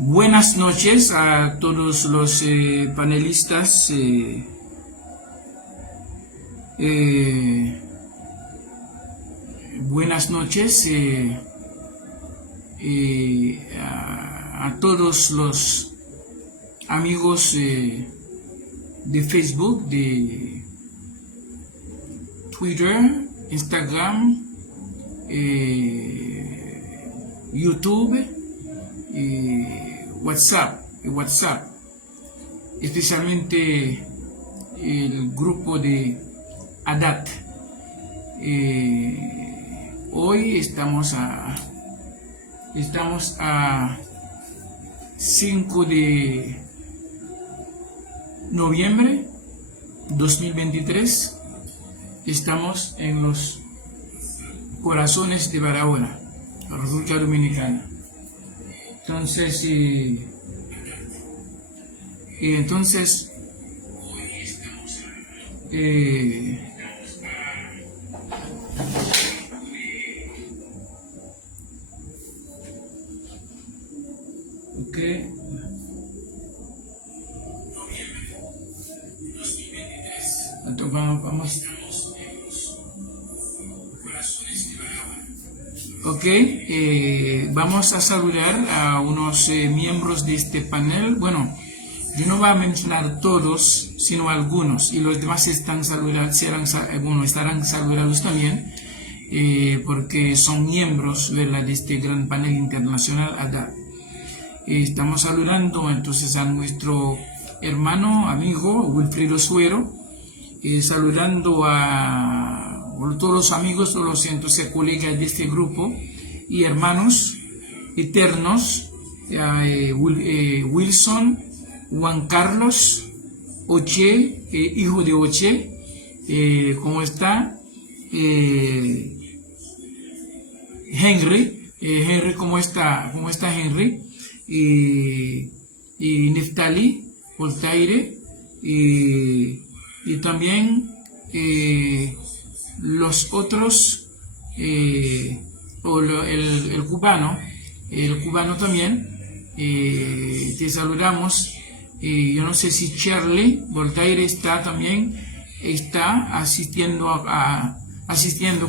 Buenas noches a todos los panelistas. Buenas noches a todos los amigos de Facebook, de Twitter, Instagram, YouTube, WhatsApp, especialmente el grupo de ADAT. Hoy estamos a 5 de noviembre 2023. Estamos en los corazones de Barahona, la República Dominicana. Entonces, okay. Entonces, vamos. Ok, vamos a saludar a unos miembros de este panel. Bueno, yo no voy a mencionar todos, sino algunos, y los demás estarán saludados también, porque son miembros de este gran panel internacional ADAT. Estamos saludando entonces a nuestro hermano, amigo Wilfrido Suero, saludando a todos los amigos, todos los entonces colegas de este grupo y hermanos eternos, Wilson, Juan Carlos, Oche, hijo de Oche, ¿cómo está? Henry, ¿cómo está Henry? Y Neftali, Voltaire, y también los otros, el cubano también, te saludamos. Yo no sé si Charlie Voltaire está asistiendo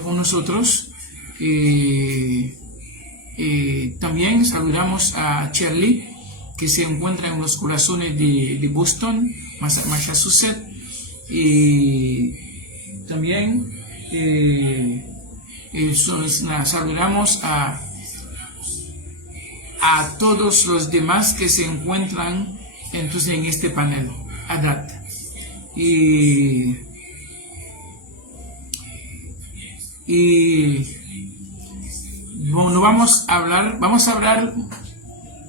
con nosotros. También saludamos a Charlie, que se encuentra en los corazones de Boston, Massachusetts. Y también saludamos a todos los demás que se encuentran entonces en este panel ADAT. Y bueno, vamos a hablar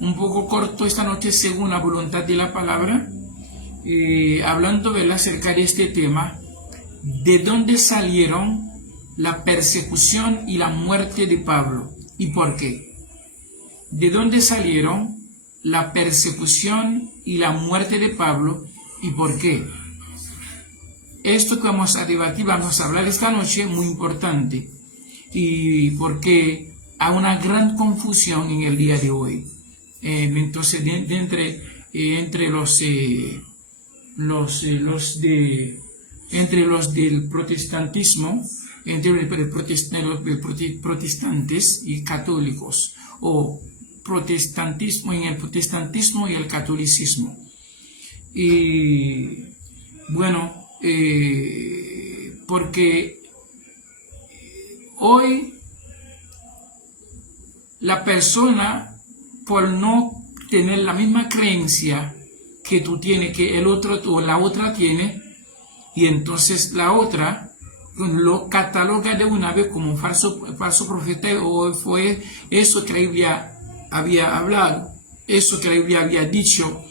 un poco corto esta noche según la voluntad de la palabra, hablando acerca de este tema: de dónde salieron la persecución y la muerte de Pablo y por qué. ¿De dónde salieron la persecución y la muerte de Pablo y por qué? Esto que vamos a debatir, vamos a hablar esta noche, muy importante, y porque hay una gran confusión en el día de hoy. Entonces, entre los del protestantismo, entre protestantes y católicos, o protestantismo, en el protestantismo y el catolicismo. Y bueno, porque hoy la persona, por no tener la misma creencia que tú tienes, que el otro o la otra tiene, y entonces la otra lo cataloga de una vez como un falso profeta, o fue eso que había hablado, eso que había dicho.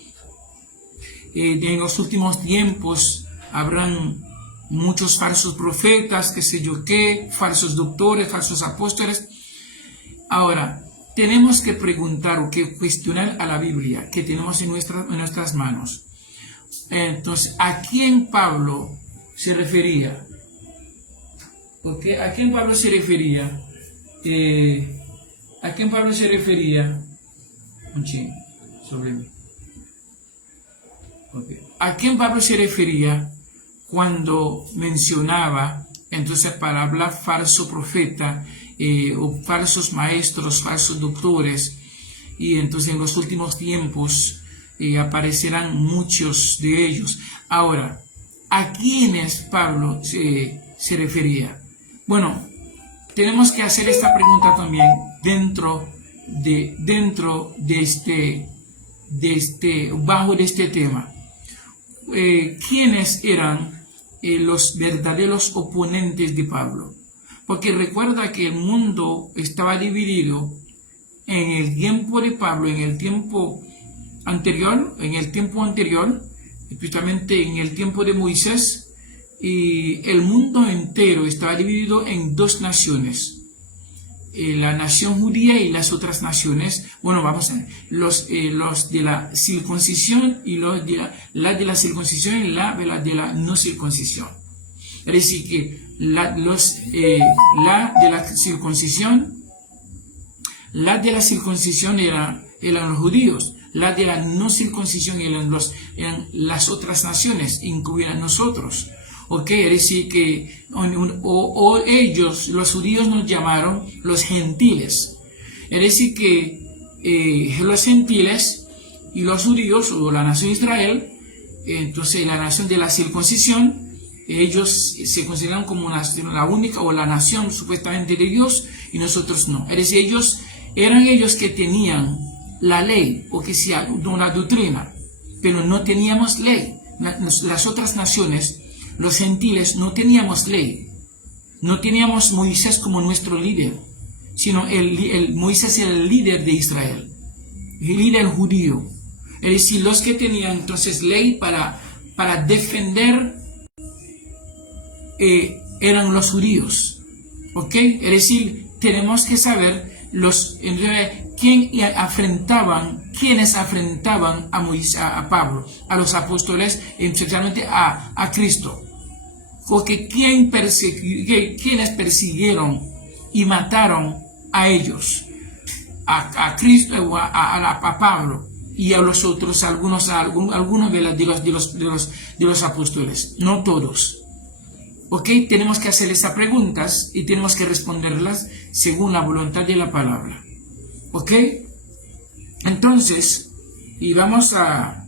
En los últimos tiempos habrán muchos falsos profetas, qué sé yo qué, falsos doctores, falsos apóstoles. Ahora, tenemos que preguntar o que cuestionar a la Biblia que tenemos en nuestras manos. Entonces, ¿a quién Pablo se refería? Porque ¿a quién Pablo se refería? ¿A quién Pablo se refería? sobre mí. Okay. ¿A quién Pablo se refería cuando mencionaba entonces palabra falso profeta o falsos maestros, falsos doctores? Y entonces en los últimos tiempos aparecerán muchos de ellos. Ahora, ¿a quiénes Pablo se refería? Bueno, tenemos que hacer esta pregunta también bajo de este tema. ¿Quiénes eran los verdaderos oponentes de Pablo? Porque recuerda que el mundo estaba dividido en el tiempo de Pablo, en el tiempo anterior, especialmente en el tiempo de Moisés, y el mundo entero estaba dividido en dos naciones, la nación judía y las otras naciones. Bueno, vamos a ver, los de la circuncisión y los de la circuncisión y la de la no circuncisión. Es decir, que la de la circuncisión eran los judíos, la de la no circuncisión eran las otras naciones, incluidas nosotros. Ok, es decir que ellos, los judíos, nos llamaron los gentiles. Es decir que los gentiles y los judíos, o la nación de Israel, entonces la nación de la circuncisión, ellos se consideran como la única o la nación supuestamente de Dios, y nosotros no. Es decir, eran ellos que tenían la ley, o que sea una doctrina, pero no teníamos ley. Las otras naciones, los gentiles, no teníamos ley, no teníamos Moisés como nuestro líder, sino Moisés era el líder de Israel, el líder judío. Es decir, los que tenían entonces ley para defender eran los judíos. ¿Ok? Es decir, tenemos que saber quiénes afrentaban a Moisés, a Pablo, a los apóstoles, especialmente a Cristo. Porque quienes persiguieron y mataron a ellos, a Cristo, a Pablo y a los otros, algunos de los apóstoles, no todos. Ok, tenemos que hacer esas preguntas y tenemos que responderlas según la voluntad de la palabra. Ok, entonces, vamos a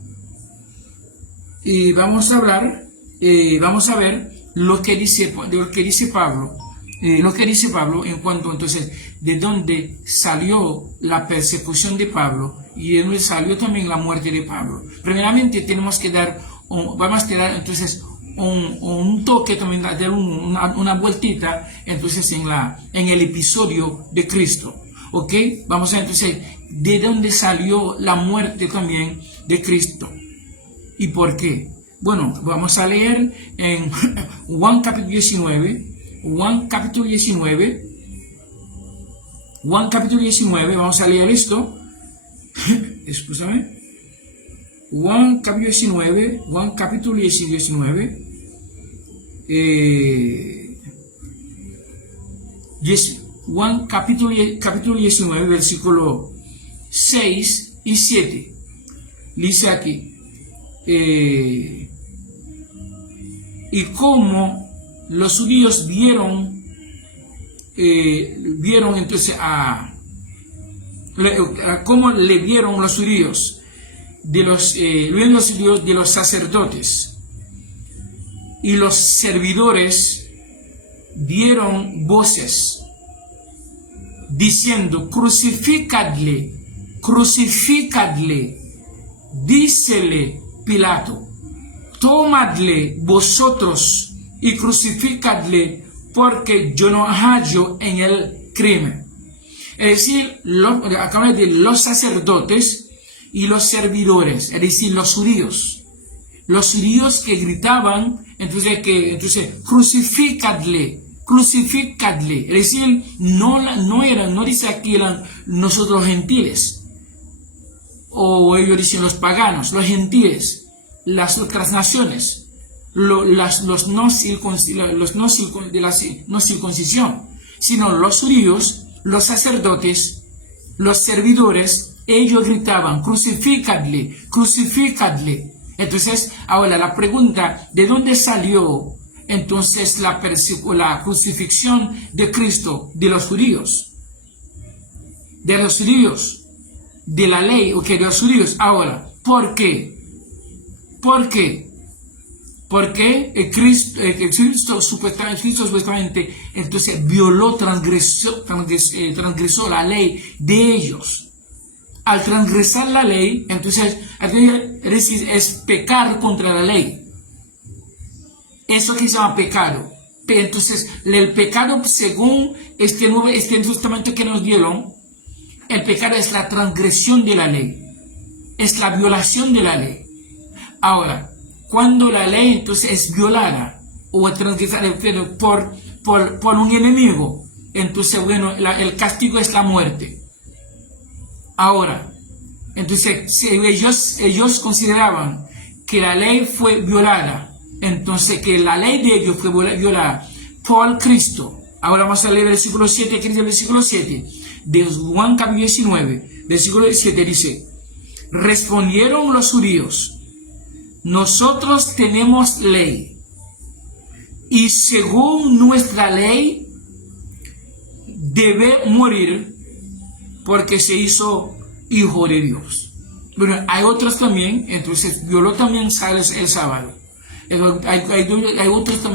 ver lo que dice Pablo en cuanto entonces de dónde salió la persecución de Pablo y de dónde salió también la muerte de Pablo. Primeramente vamos a dar entonces un toque, también dar una vueltita entonces en el episodio de Cristo. Ok, vamos a ver entonces de dónde salió la muerte también de Cristo y por qué. Bueno, vamos a leer en Juan capítulo 19, vamos a leer esto. Excúsame. Juan capítulo 19, Juan capítulo 19, versículo 6 y 7. Dice aquí, y cómo los judíos vieron entonces cómo le vieron los judíos de los sacerdotes, y los servidores dieron voces diciendo: crucificadle. Dícele Pilato: tomadle vosotros y crucificadle, porque yo no hallo en él crimen. Es decir, acá de los sacerdotes y los servidores, es decir, los judíos que gritaban entonces crucificadle, es decir, no dice aquí eran nosotros los gentiles, o ellos dicen los paganos, los gentiles, las otras naciones, los no de la no circuncisión, sino los judíos, los sacerdotes, los servidores ellos gritaban, crucifícadle, crucifícadle. Entonces, ahora la pregunta, ¿de dónde salió entonces la crucifixión de Cristo? De los judíos. De los judíos. De la ley, de los judíos. Ahora, ¿por qué? ¿Por qué? Porque Cristo supuestamente entonces violó, transgresó la ley de ellos. Al transgresar la ley, entonces es pecar contra la ley. Eso que se llama pecado. Entonces, el pecado, según este testamento que nos dieron, el pecado es la transgresión de la ley. Es la violación de la ley. Ahora, cuando la ley entonces es violada o transgresada por un enemigo, entonces, bueno, el castigo es la muerte. Ahora, entonces, si ellos consideraban que la ley fue violada, entonces que la ley de ellos fue violada por Cristo. Ahora vamos a leer el versículo 7, que dice el versículo 7 de Juan capítulo 19, versículo 7 dice: respondieron los judíos, nosotros tenemos ley, y según nuestra ley debe morir porque se hizo hijo de Dios. Bueno, hay otros también, entonces violó también el sábado. Hay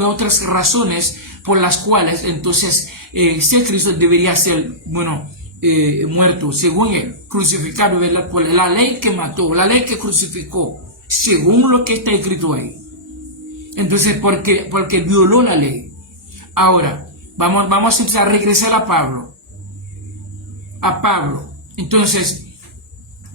otras razones por las cuales entonces ese Cristo debería ser, muerto, según él, crucificado, ¿verdad? Por la ley que mató, la ley que crucificó, según lo que está escrito ahí. Entonces, porque violó la ley. Ahora, vamos a empezar a regresar a Pablo. Entonces,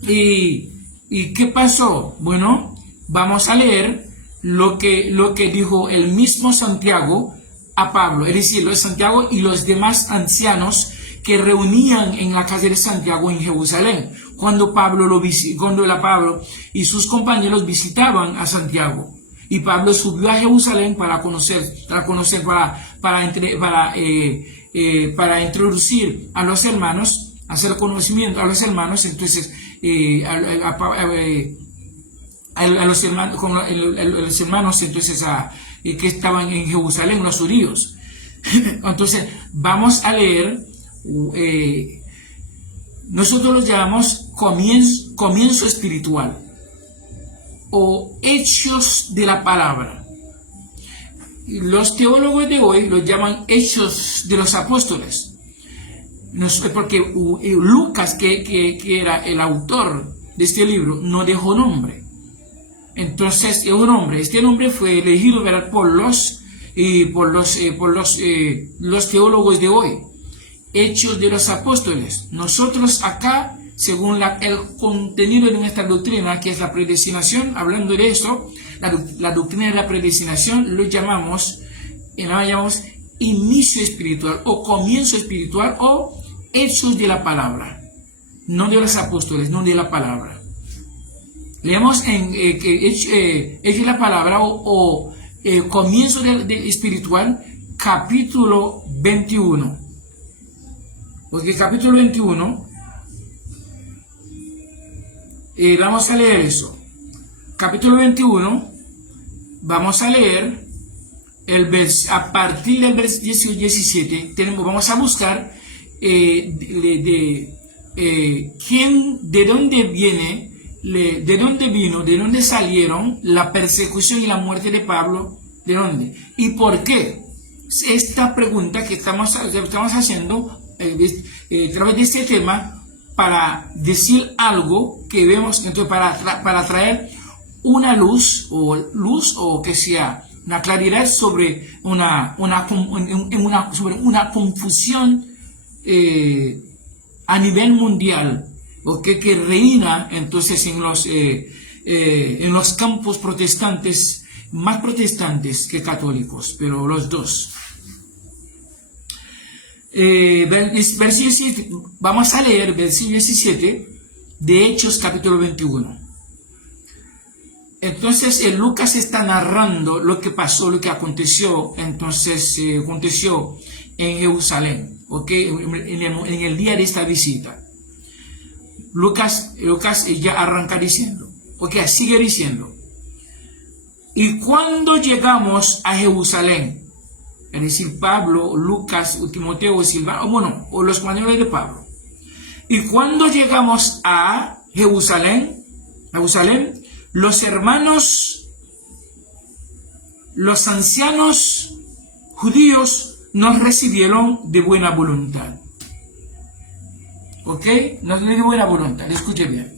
¿y qué pasó? Bueno, vamos a leer lo que dijo el mismo Santiago a Pablo, es decir, los Santiago y los demás ancianos que reunían en la casa de Santiago en Jerusalén, cuando Pablo y sus compañeros visitaban a Santiago. Y Pablo subió a Jerusalén para introducir a los hermanos, hacer conocimiento a los hermanos, entonces a los hermanos entonces que estaban en Jerusalén, los judíos. Entonces vamos a leer, nosotros los llamamos comienzo espiritual o hechos de la palabra. Los teólogos de hoy los llaman hechos de los apóstoles, porque Lucas, que era el autor de este libro, no dejó nombre. Entonces, este nombre fue elegido, ¿verdad?, por los teólogos de hoy. Hechos de los apóstoles. Nosotros acá, según el contenido de nuestra doctrina, que es la predestinación, hablando de eso, la doctrina de la predestinación, lo llamamos inicio espiritual o comienzo espiritual o hechos de la palabra. No de los apóstoles, no de la palabra. Leemos en hechos de la palabra o comienzo espiritual, capítulo 21. Porque capítulo 21, vamos a leer eso. Capítulo 21, vamos a leer a partir del versículo 17, vamos a buscar de dónde viene, de dónde vino, de dónde salieron la persecución y la muerte de Pablo, de dónde y por qué. Esta pregunta que estamos haciendo a través de este tema, para decir algo que vemos, entonces para traer una luz o que sea una claridad sobre una confusión a nivel mundial, que reina entonces en los campos protestantes, más protestantes que católicos, pero los dos. Vamos a leer versículo 17 de Hechos capítulo 21. Entonces Lucas está narrando lo que pasó, lo que aconteció, aconteció en Jerusalén, en el día de esta visita. Lucas ya arranca diciendo, porque sigue diciendo, y cuando llegamos a Jerusalén, es decir, Pablo, Lucas, Timoteo, Silvano, bueno, o los compañeros de Pablo, y cuando llegamos a Jerusalén, los hermanos, los ancianos judíos nos recibieron de buena voluntad. ¿Ok? Nos de buena voluntad, escuche bien.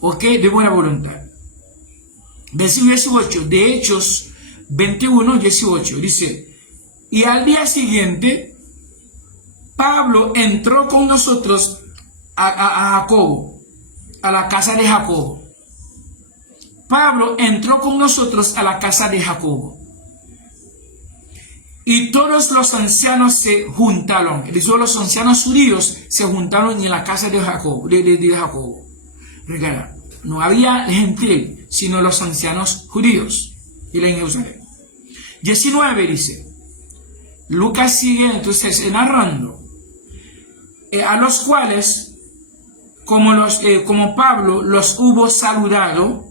¿Ok? De buena voluntad. Versículo 18 de Hechos 21, 18 dice, y al día siguiente Pablo entró con nosotros a Jacobo, a la casa de Jacobo. Pablo entró con nosotros a la casa de Jacobo. Y todos los ancianos se juntaron, es decir, los ancianos judíos se juntaron en la casa de Jacobo. Recuerda, no había gentil, sino los ancianos judíos en Jerusalén. 19 dice, Lucas sigue entonces narrando, a los cuales, como Pablo los hubo saludado,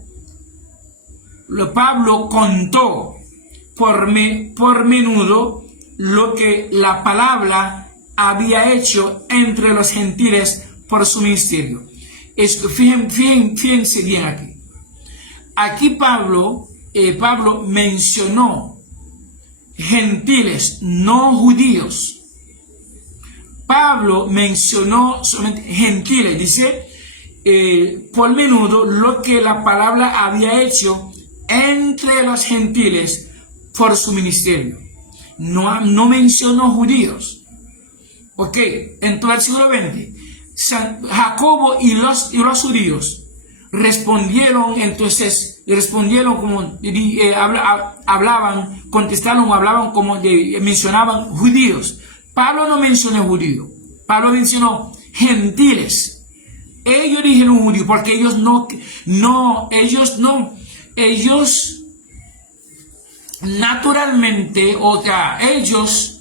Pablo contó por menudo lo que la palabra había hecho entre los gentiles por su ministerio. Fíjense bien aquí. Aquí Pablo mencionó gentiles, no judíos. Pablo mencionó solamente gentiles, dice, por menudo lo que la palabra había hecho entre los gentiles por su ministerio. No mencionó judíos. Ok, en todo el siglo XX, Jacobo y los judíos respondieron como hablaban como mencionaban judíos. Pablo no mencionó judíos, Pablo mencionó gentiles. Ellos dijeron judíos porque ellos naturalmente, o sea, ellos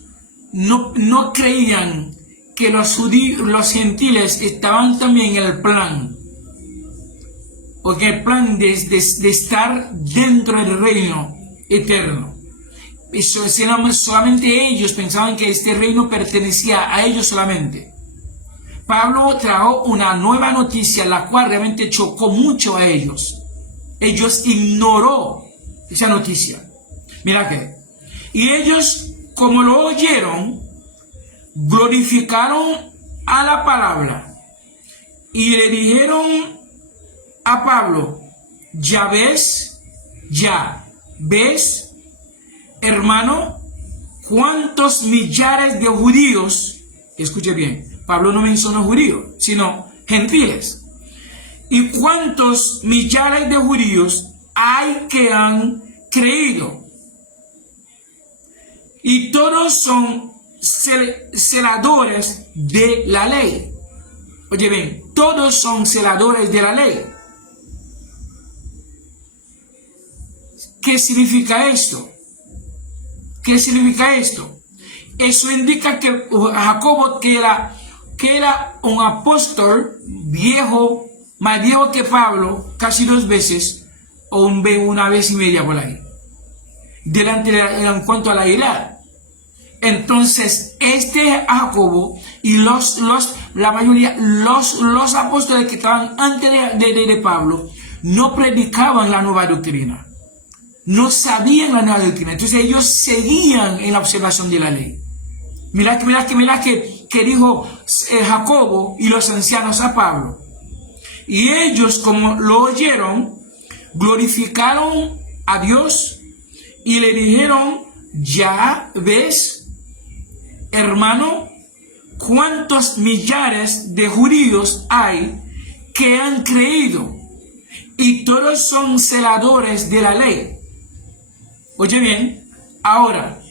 no creían que los gentiles estaban también en el plan, porque el plan de estar dentro del reino eterno. Eso, solamente ellos pensaban que este reino pertenecía a ellos solamente. Pablo trajo una nueva noticia, la cual realmente chocó mucho a ellos. Ellos ignoró esa noticia. Mira que, y ellos, como lo oyeron, glorificaron a la palabra y le dijeron a Pablo, ya ves, hermano, cuántos millares de judíos, escuche bien, Pablo no mencionó judíos, sino gentiles, y cuántos millares de judíos hay que han creído, y todos son celadores de la ley. Oye bien, todos son celadores de la ley. ¿Qué significa esto? ¿Qué significa esto? Eso indica que Jacobo, que era un apóstol viejo, más viejo que Pablo, casi 2 veces, o una vez y media por ahí, en cuanto a la edad. Entonces, Jacobo y la mayoría, los apóstoles que estaban antes de Pablo, no predicaban la nueva doctrina. No sabían la nueva doctrina. Entonces ellos seguían en la observación de la ley. Mira que dijo Jacobo y los ancianos a Pablo. Y ellos, como lo oyeron, glorificaron a Dios y le dijeron, ya ves, hermano, cuántos millares de judíos hay que han creído y todos son celadores de la ley. Oye bien, ahora,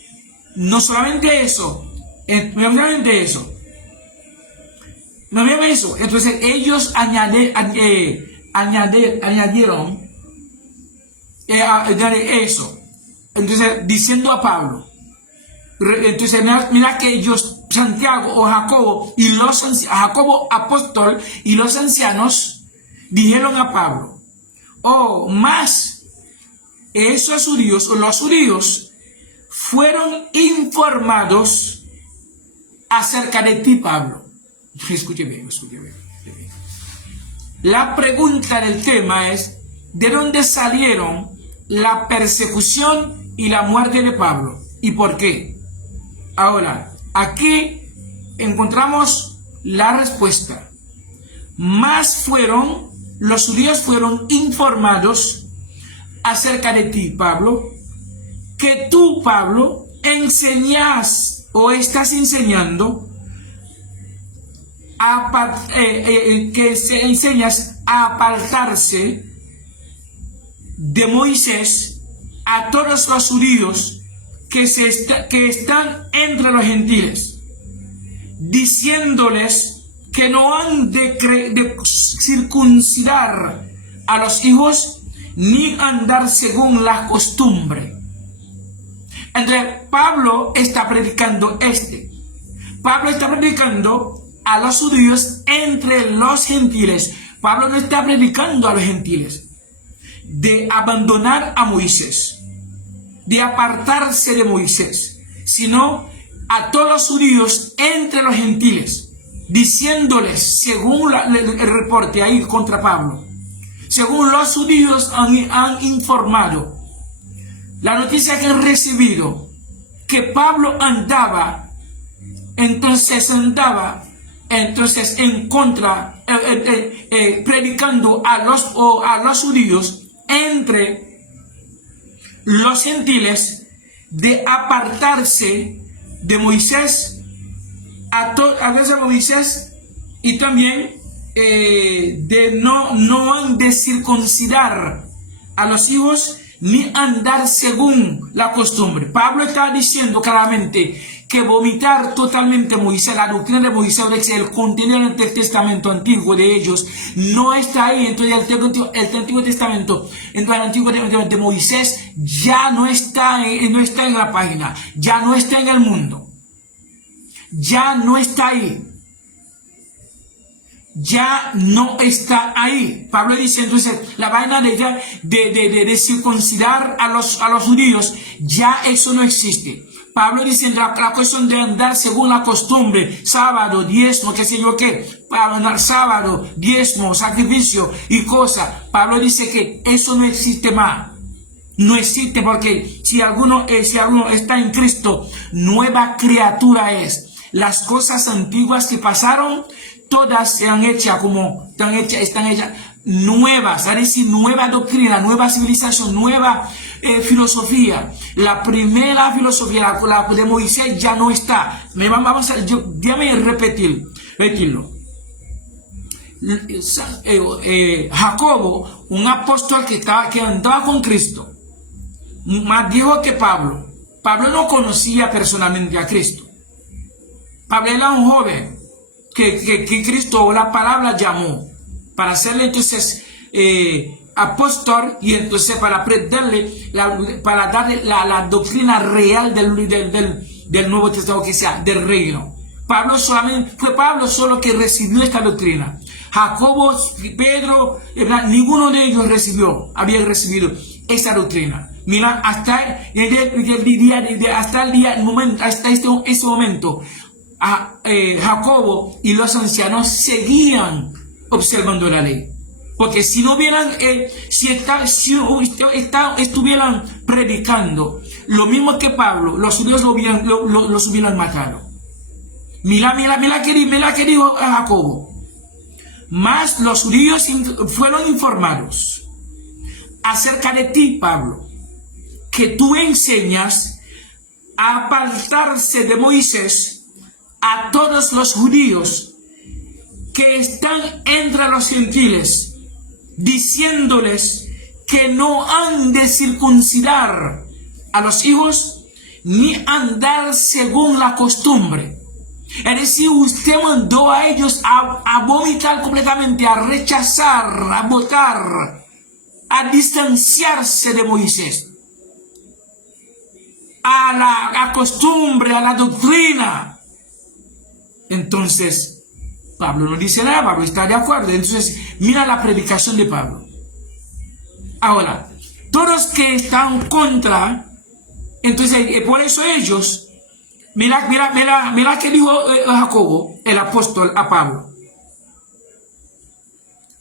no solamente eso, entonces ellos añadieron eso, entonces diciendo a Pablo, entonces mira que ellos, Santiago o Jacobo, Jacobo apóstol y los ancianos dijeron a Pablo, oh, más esos judíos, o los judíos, fueron informados acerca de ti, Pablo. Escuche bien, escuche bien. La pregunta del tema es, ¿de dónde salieron la persecución y la muerte de Pablo? ¿Y por qué? Ahora, aquí encontramos la respuesta. Los judíos fueron informados acerca de ti, Pablo, que tú, Pablo, enseñas o estás enseñando enseñas a apartarse de Moisés a todos los judíos que están entre los gentiles, diciéndoles que no han de circuncidar a los hijos ni andar según la costumbre. Entonces Pablo está predicando Pablo está predicando a los judíos entre los gentiles. Pablo no está predicando a los gentiles de abandonar a Moisés, de apartarse de Moisés, sino a todos los judíos entre los gentiles, diciéndoles, según el reporte ahí contra Pablo, según los judíos han informado, la noticia que han recibido, que Pablo andaba en contra, predicando a los judíos entre los gentiles, de apartarse de Moisés, a Moisés, y también de no han de circuncidar a los hijos ni andar según la costumbre. Pablo está diciendo claramente que vomitar totalmente Moisés, la doctrina de Moisés, el contenido del Testamento antiguo de ellos, no está ahí. Entonces el Antiguo Testamento, entonces el Antiguo Testamento de Moisés ya no está en la página, ya no está en el mundo, ya no está ahí. Ya no está ahí. Pablo dice entonces, la vaina de circuncidar a los judíos, ya eso no existe. Pablo dice la cuestión de andar según la costumbre, sábado, diezmo, qué sé yo qué, para andar sábado, diezmo, sacrificio y cosas. Pablo dice que eso no existe más. No existe, porque si alguno está en Cristo, nueva criatura es. Las cosas antiguas que pasaron, todas se han hecho están hechas nuevas, es decir, nueva doctrina, nueva civilización, nueva filosofía. La primera filosofía, la de Moisés, ya no está. Déjame repetirlo. Jacobo, un apóstol que andaba con Cristo, más dijo que Pablo no conocía personalmente a Cristo. Pablo era un joven que Cristo, la palabra, llamó para hacerle entonces apóstol, y entonces para darle la doctrina real del Nuevo Testamento, que sea del reino. Fue Pablo solo que recibió esta doctrina. Jacobo, Pedro, ninguno de ellos había recibido esa doctrina. Mira, hasta este momento, Jacobo y los ancianos seguían observando la ley, porque si no hubieran estuvieran predicando lo mismo que Pablo, los judíos los hubieran matado. Mira que dijo Jacobo. Mas los judíos fueron informados acerca de ti, Pablo, que tú enseñas a apartarse de Moisés a todos los judíos que están entre los gentiles, diciéndoles que no han de circuncidar a los hijos ni andar según la costumbre. Es decir, usted mandó a ellos a vomitar completamente, a rechazar, a votar, a distanciarse de Moisés, a la costumbre, a la doctrina. Entonces, Pablo no dice nada, Pablo está de acuerdo. Entonces, mira la predicación de Pablo. Ahora, todos que están contra, entonces, por eso ellos, mira que dijo Jacobo, el apóstol, a Pablo.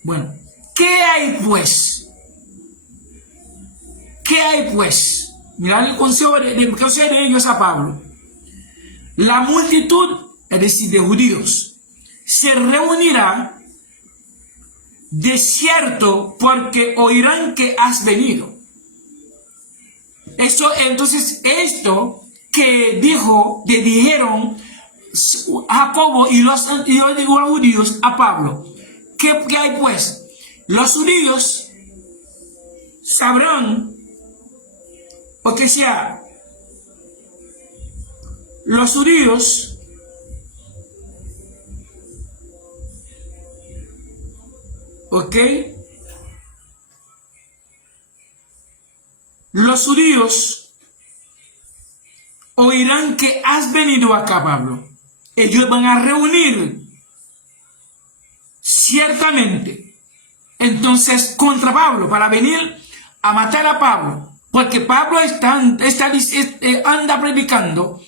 Bueno, ¿qué hay pues? ¿Qué hay pues? Mira el consejo de ellos a Pablo. La multitud, es decir, de judíos, se reunirá de cierto porque oirán que has venido. Eso, entonces, esto que dijeron Jacobo y los judíos a Pablo. ¿Qué hay pues? Los judíos sabrán, o que sea, los judíos los judíos oirán que has venido acá, Pablo. Ellos van a reunir ciertamente entonces contra Pablo para venir a matar a Pablo, porque Pablo anda predicando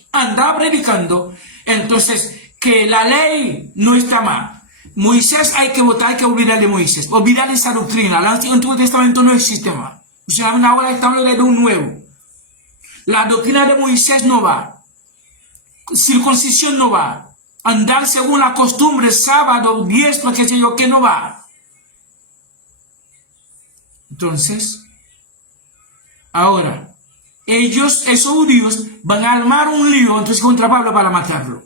entonces que la ley no está mal. Moisés hay que votar, hay que olvidar de Moisés, olvidar esa doctrina. El Antiguo Testamento no existe más. O sea, ahora estamos de un nuevo. La doctrina de Moisés no va. Circuncisión no va. Andar según la costumbre, sábado, diezmo, qué sé yo, que no va. Entonces, ahora, esos judíos, van a armar un lío entonces contra Pablo para matarlo.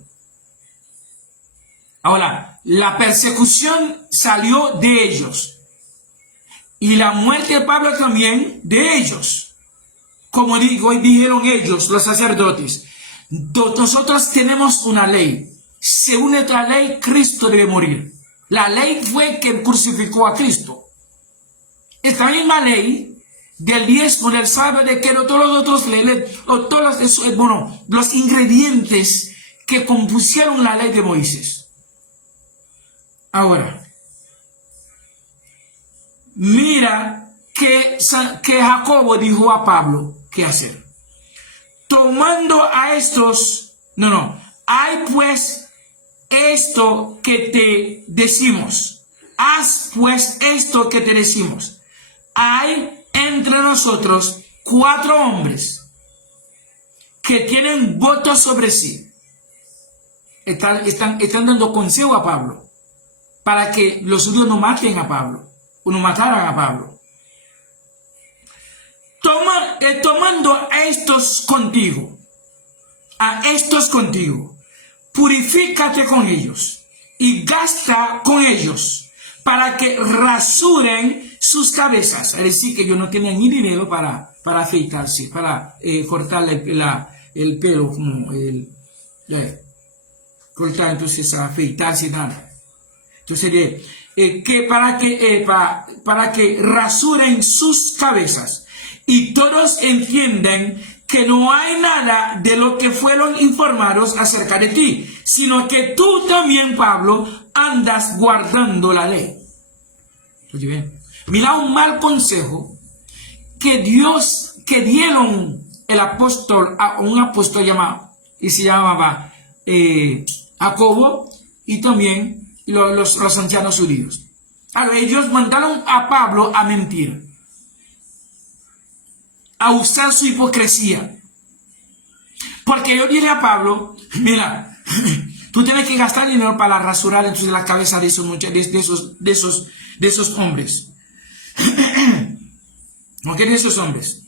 Ahora, la persecución salió de ellos. Y la muerte de Pablo también de ellos. Como dijeron ellos, los sacerdotes. Nosotros tenemos una ley. Según nuestra ley, Cristo debe morir. La ley fue que crucificó a Cristo. Esta misma ley del diezmo, del sábado, de que todos los otros los ingredientes que compusieron la ley de Moisés. Ahora, mira que Jacobo dijo a Pablo qué hacer. Tomando a estos, hay pues esto que te decimos. Haz pues esto que te decimos. Hay entre nosotros 4 hombres que tienen votos sobre sí. Están dando consejo a Pablo para que los judíos no maten a Pablo o no mataran a Pablo. Tomando a estos contigo, purifícate con ellos y gasta con ellos para que rasuren sus cabezas. Es decir, que ellos no tienen ni dinero para afeitarse, para cortarle el pelo, cortar, entonces afeitarse, nada. Entonces, para que rasuren sus cabezas y todos entiendan que no hay nada de lo que fueron informados acerca de ti, sino que tú también, Pablo, andas guardando la ley. Mira un mal consejo que dieron el apóstol a un apóstol llamado, y se llamaba Jacobo, y también los ancianos judíos. Ahora, ellos mandaron a Pablo a mentir, a usar su hipocresía. Porque yo dije a Pablo, mira, tú tienes que gastar dinero para rasurar entonces la cabeza de esos hombres. ¿Ok? De esos hombres.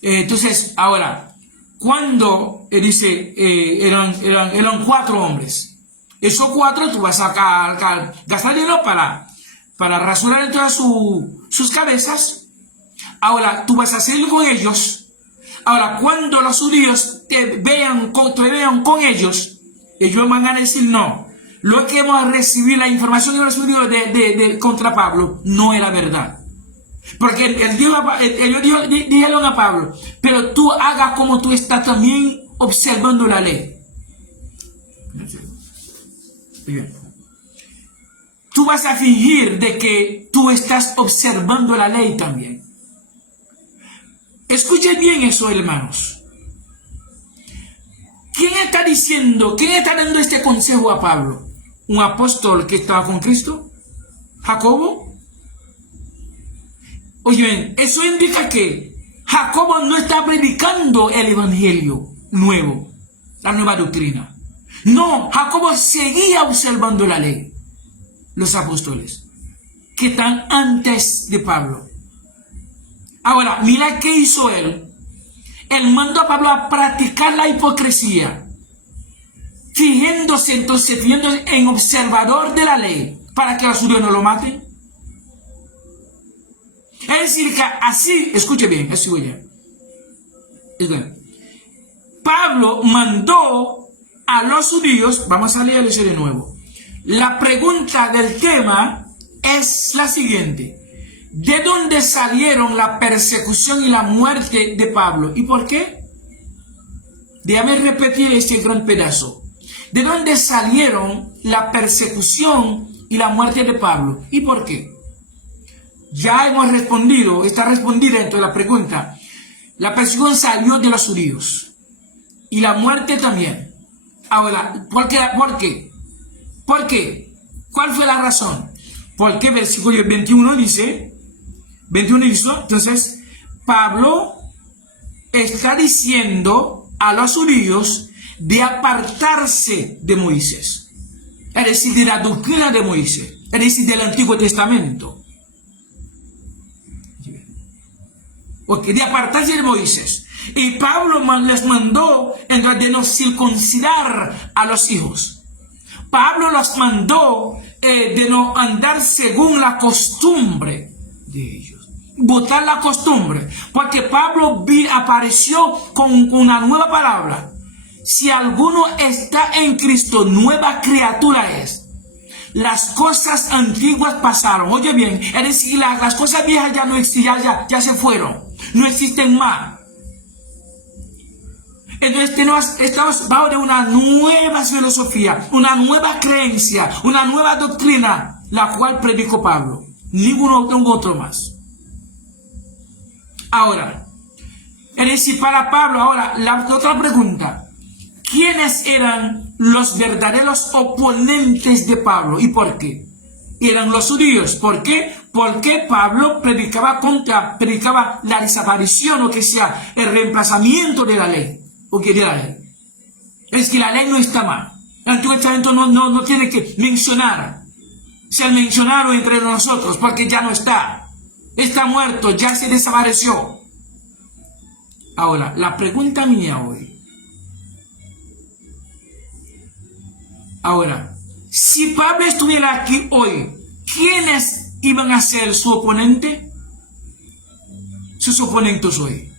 Entonces, ahora, cuando dice, eran 4 hombres. Esos 4 tú vas a gastar dinero para rasurar entonces sus cabezas. Ahora, tú vas a hacerlo con ellos. Ahora, cuando los judíos te vean con ellos van a decir, no, lo que hemos recibido, la información que hemos recibido contra Pablo, no era verdad. Porque ellos dijeron a Pablo, pero tú hagas como tú estás también observando la ley. Bien. Tú vas a fingir de que tú estás observando la ley también. Escuchen bien eso, hermanos. ¿Quién está diciendo, quién está dando este consejo a Pablo? ¿Un apóstol que estaba con Cristo? ¿Jacobo? Oye, eso indica que Jacobo no está predicando el evangelio nuevo, la nueva doctrina. No, Jacobo seguía observando la ley. Los apóstoles que están antes de Pablo. Ahora, mira qué hizo él. Él mandó a Pablo a practicar la hipocresía, fijándose en observador de la ley, para que los judíos no lo maten. Es decir, que así, escuche bien, Pablo mandó a los judíos, vamos a leer eso de nuevo. La pregunta del tema es la siguiente: ¿de dónde salieron la persecución y la muerte de Pablo? ¿Y por qué? Déjame repetir este gran pedazo. ¿De dónde salieron la persecución y la muerte de Pablo? ¿Y por qué? Ya hemos respondido, está respondida dentro de la pregunta. La persecución salió de los judíos y la muerte también. Ahora, ¿por qué? ¿Por qué? ¿Cuál fue la razón? Porque versículo 21 dice, entonces, Pablo está diciendo a los judíos de apartarse de Moisés. Es decir, de la doctrina de Moisés. Es decir, del Antiguo Testamento. Porque de apartarse de Moisés. Y Pablo les mandó de no circuncidar a los hijos. Pablo los mandó de no andar según la costumbre de ellos. Botar la costumbre. Porque Pablo apareció con una nueva palabra. Si alguno está en Cristo, nueva criatura es. Las cosas antiguas pasaron. Oye bien, es decir, las cosas viejas ya no existen, ya se fueron. No existen más. Entonces estamos bajo de una nueva filosofía, una nueva creencia, una nueva doctrina, la cual predicó Pablo. Ninguno otro más. Ahora, es decir, para Pablo, ahora, la otra pregunta. ¿Quiénes eran los verdaderos oponentes de Pablo? ¿Y por qué? Eran los judíos. ¿Por qué? Porque Pablo predicaba la desaparición, o que sea, el reemplazamiento de la ley. Es que la ley no está mal. El Antiguo Testamento no tiene que mencionar. Ser mencionado entre nosotros, porque ya no está. Está muerto, ya se desapareció. Ahora, la pregunta mía hoy. Ahora, si Pablo estuviera aquí hoy, ¿quiénes iban a ser su oponente? Sus oponentes hoy.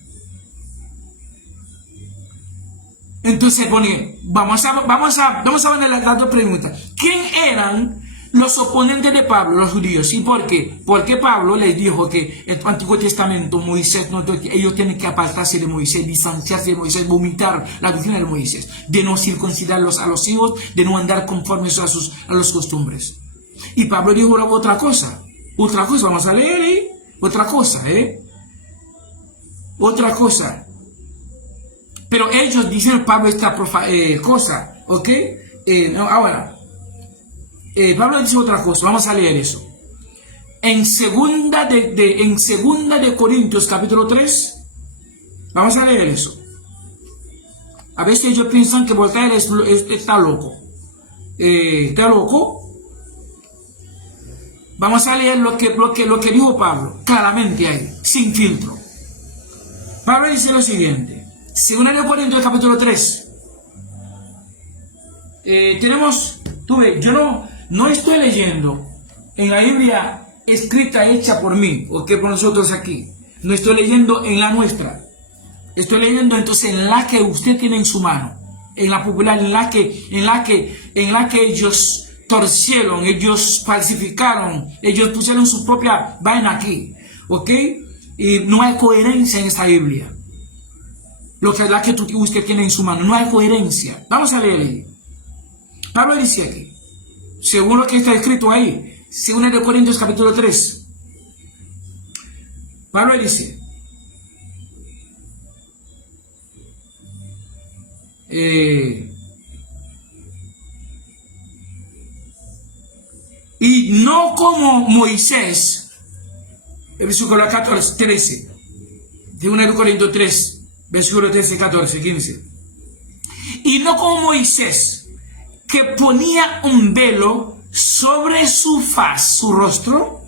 Entonces vamos a ver las dos preguntas. ¿Quién eran los oponentes de Pablo, los judíos? ¿Y por qué? Porque Pablo les dijo que en el Antiguo Testamento Moisés, ellos tienen que apartarse de Moisés, distanciarse de Moisés, vomitar la doctrina de Moisés, de no circuncidarlos a los hijos, de no andar conformes a las costumbres. Y Pablo dijo otra cosa, vamos a leer, otra cosa. Pero ellos dicen Pablo esta cosa, ¿ok? Ahora, Pablo dice otra cosa, vamos a leer eso. En segunda de Corintios capítulo 3, vamos a leer eso. A veces ellos piensan que Voltaire está loco. ¿Está loco? Vamos a leer lo que dijo Pablo, claramente ahí, sin filtro. Pablo dice lo siguiente. Segunda de Corintios capítulo 3. Tenemos, yo no estoy leyendo en la Biblia escrita, hecha por mí, o que por nosotros aquí. No estoy leyendo en la nuestra. Estoy leyendo entonces en la que usted tiene en su mano. En la popular, en la que ellos torcieron, ellos falsificaron, ellos pusieron su propia vaina aquí. ¿Ok? Y no hay coherencia en esta Biblia. Lo que es la que usted tiene en su mano. No hay coherencia. Vamos a leer ahí. Pablo dice aquí. según lo que está escrito ahí, según de Corintios capítulo 3. Pablo dice, y no como Moisés, el versículo 14, 13, de 1 de Corintios 3, versículo 13, 14, 15. Y no como Moisés, que ponía un velo sobre su faz, su rostro,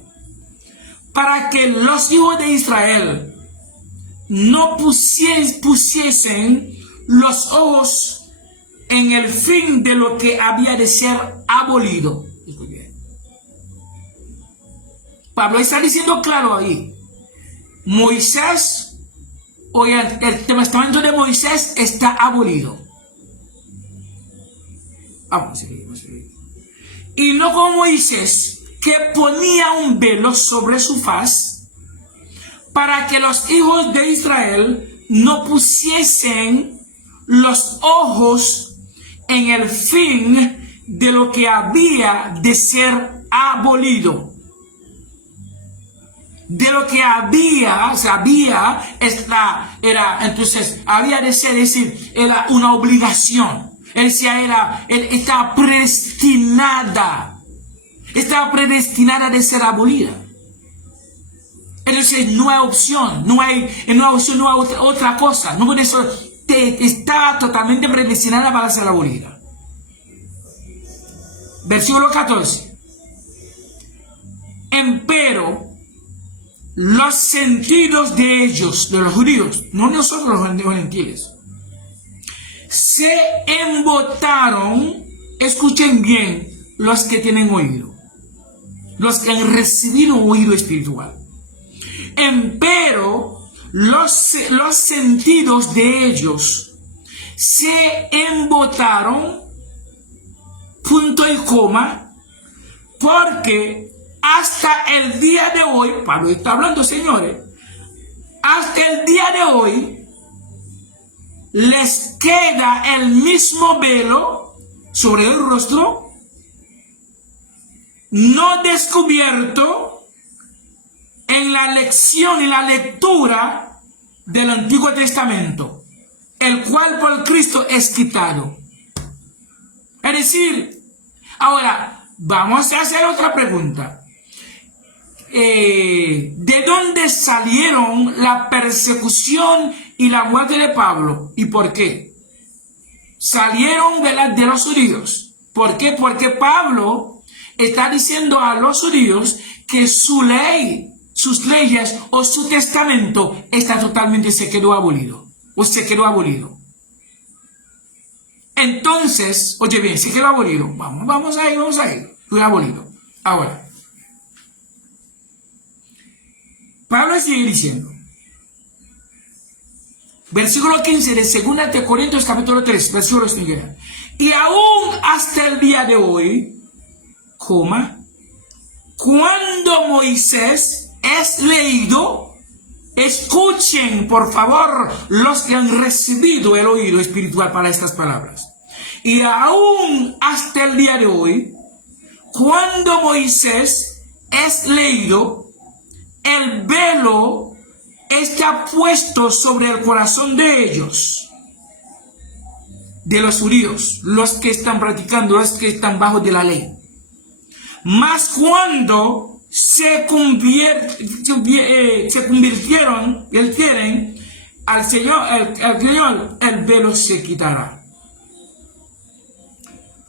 para que los hijos de Israel no pusiesen los ojos en el fin de lo que había de ser abolido. Pablo está diciendo claro ahí, Moisés, oigan, el testamento de Moisés está abolido. Vamos a seguir. Y no como Moisés, que ponía un velo sobre su faz, para que los hijos de Israel no pusiesen los ojos en el fin de lo que había de ser abolido. De lo que había de ser, es decir, era una obligación. Estaba predestinada de ser abolida. Entonces no hay opción, no hay otra cosa. No por eso está totalmente predestinada para ser abolida. Versículo 14. Empero los sentidos de ellos, de los judíos, no nosotros los gentiles, se embotaron, escuchen bien, los que tienen oído, los que han recibido oído espiritual. Empero los sentidos de ellos se embotaron, punto y coma, porque hasta el día de hoy, Pablo está hablando, señores, hasta el día de hoy les queda el mismo velo sobre el rostro, no descubierto en la lección y la lectura del Antiguo Testamento, el cual por Cristo es quitado. Es decir, ahora vamos a hacer otra pregunta. ¿De dónde salieron la persecución y la muerte de Pablo? ¿Y por qué? Salieron de los judíos. ¿Por qué? Porque Pablo está diciendo a los judíos que su ley, sus leyes o su testamento se quedó abolido. Entonces, oye bien, se quedó abolido. Vamos a ir. Fue abolido. Ahora, Pablo sigue diciendo, versículo 15 de 2 de Corintios capítulo 3, versículo 5. Y aún hasta el día de hoy, cuando Moisés es leído, escuchen por favor los que han recibido el oído espiritual para estas palabras. Y aún hasta el día de hoy, cuando Moisés es leído, el velo está puesto sobre el corazón de ellos, de los judíos, los que están practicando, los que están bajo de la ley. Mas cuando se convirtieron al Señor, el velo se quitará.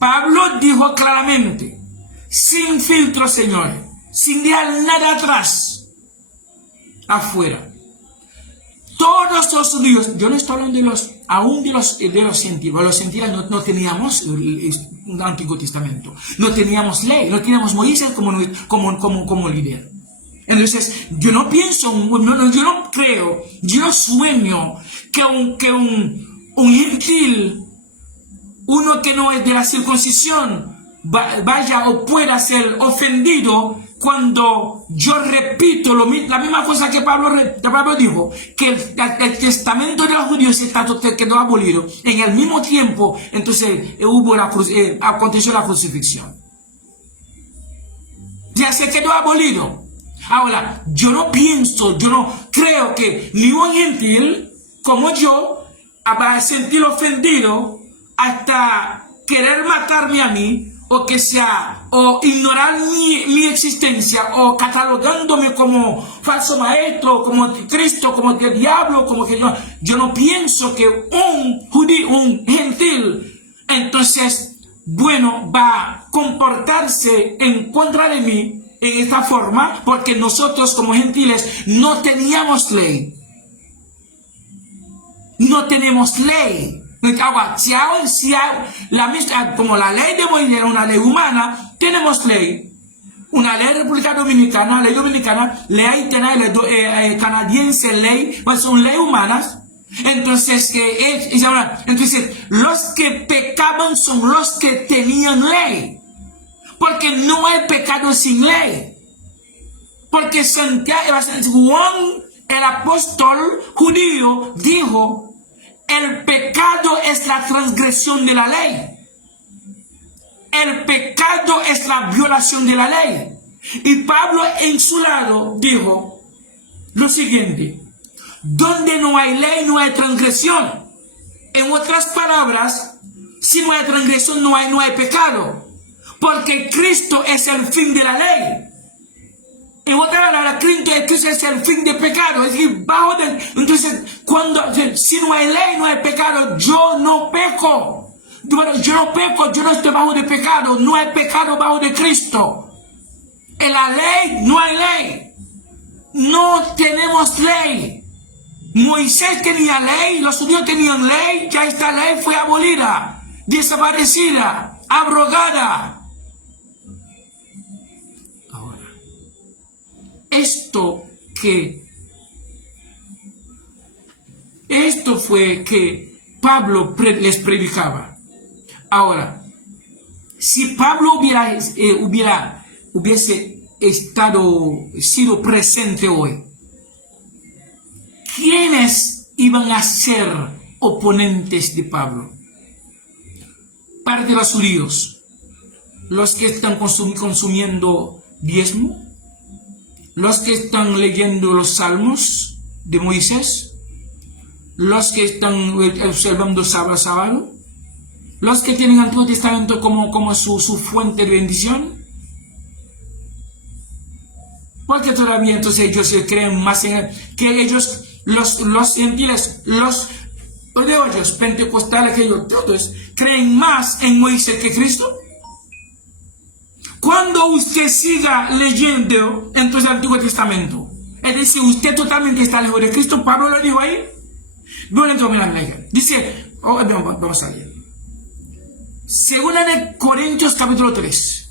Pablo dijo claramente, sin filtro, señores, sin dejar nada afuera. Todos los judíos, yo no estoy hablando de los gentiles. Los gentiles no teníamos un Antiguo Testamento, no teníamos ley, no teníamos Moisés como líder. Entonces, yo no pienso, yo no creo, yo no sueño que un gentil, uno que no es de la circuncisión, vaya o pueda ser ofendido cuando yo repito la misma cosa que Pablo dijo, que el testamento de los judíos quedó abolido. En el mismo tiempo, entonces aconteció la crucifixión. ya se quedó abolido. Ahora, yo no creo que ni un gentil como yo va a sentir ofendido hasta querer matarme a mí, o ignorar mi existencia, o catalogándome como falso maestro, como anticristo, como el diablo, como que yo no pienso que un judío, un gentil, entonces, bueno, va a comportarse en contra de mí en esta forma, porque nosotros como gentiles no teníamos ley. No tenemos ley. Ahora, como la ley de Moisés era una ley humana, tenemos ley. Una ley República Dominicana, ley dominicana, ley canadiense, ley, pues son leyes humanas. Entonces, los que pecaban son los que tenían ley. Porque no hay pecado sin ley. Porque Juan, el apóstol judío, dijo: el pecado es la transgresión de la ley. El pecado es la violación de la ley. Y Pablo en su lado dijo lo siguiente: donde no hay ley, no hay transgresión. En otras palabras, si no hay transgresión, no hay pecado. Porque Cristo es el fin de la ley. En otras palabras, Cristo es el fin de pecado. Es decir, entonces, si no hay ley, no hay pecado. Yo no peco. Yo no peco, yo no estoy bajo de pecado. No hay pecado bajo de Cristo. En la ley no hay ley. No tenemos ley. Moisés tenía ley, los judíos tenían ley, ya esta ley fue abolida, desaparecida, abrogada. Ahora, esto fue que Pablo les predicaba. Ahora, si Pablo hubiese sido presente hoy, ¿quiénes iban a ser oponentes de Pablo? Parte de los judíos, los que están consumiendo diezmo, los que están leyendo los salmos de Moisés, los que están observando sábado, los que tienen el Antiguo Testamento como su fuente de bendición. Porque todavía entonces ellos creen más en que ellos, los gentiles, los pentecostales, que ellos todos creen más en Moisés que Cristo. Cuando usted siga leyendo entonces el Antiguo Testamento, es decir, usted totalmente está lejos de Cristo. Pablo lo dijo ahí. Dice, vamos a leer. Segunda de Corintios capítulo 3.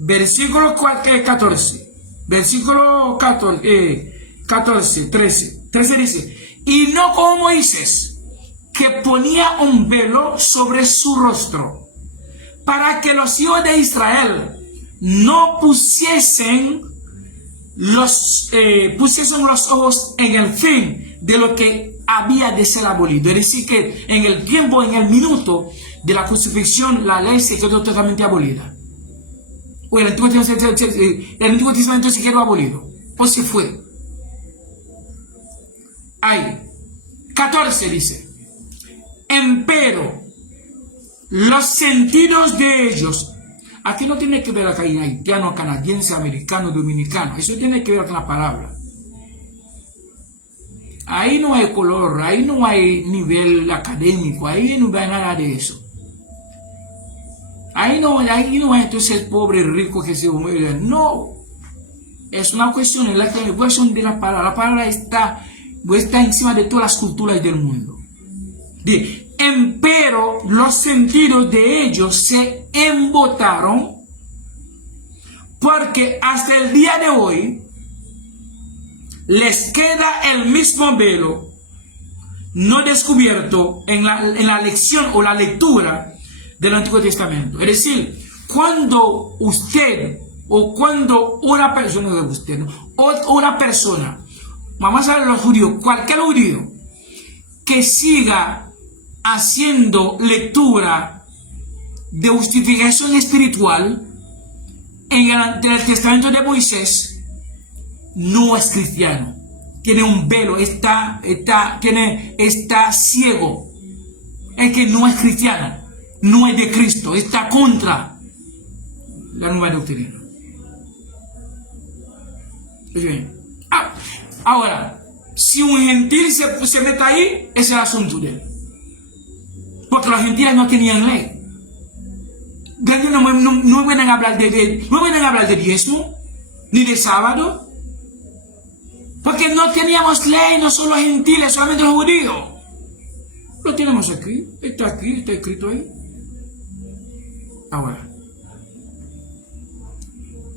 Versículo 14. Versículo 14, 13 dice: y no como Moisés, que ponía un velo sobre su rostro, para que los hijos de Israel no pusiesen los ojos en el fin de lo que había de ser abolido. Es decir, que en el tiempo, en el minuto de la crucifixión, la ley se quedó totalmente abolida. O el Antiguo Testamento se quedó abolido, o se fue. Ahí, 14 dice: empero los sentidos de ellos. Aquí no tiene que ver acá haitiano, canadiense, americano, dominicano. Eso tiene que ver con la palabra. Ahí no hay color, ahí no hay nivel académico, ahí no hay nada de eso. Ahí no es entonces el pobre rico que se muere. No. Es una cuestión en la que la cuestión de la palabra está encima de todas las culturas del mundo. Empero los sentidos de ellos se embotaron, porque hasta el día de hoy les queda el mismo velo no descubierto en la lección o la lectura del Antiguo Testamento. Es decir, cuando usted o cuando una persona de usted, ¿no? O una persona, vamos a ver los judíos, cualquier judío que siga haciendo lectura de justificación espiritual en el testamento de Moisés no es cristiano. Tiene un velo, está ciego. Es que no es cristiano, no es de Cristo, está contra la nueva doctrina. Bien. Ahora, si un gentil se mete ahí, ese es el asunto de él. Porque los gentiles no tenían ley. No vienen a hablar de diezmo, ni de sábado. Porque no teníamos ley, no solo los gentiles, solamente los judíos. Lo tenemos aquí, está escrito ahí.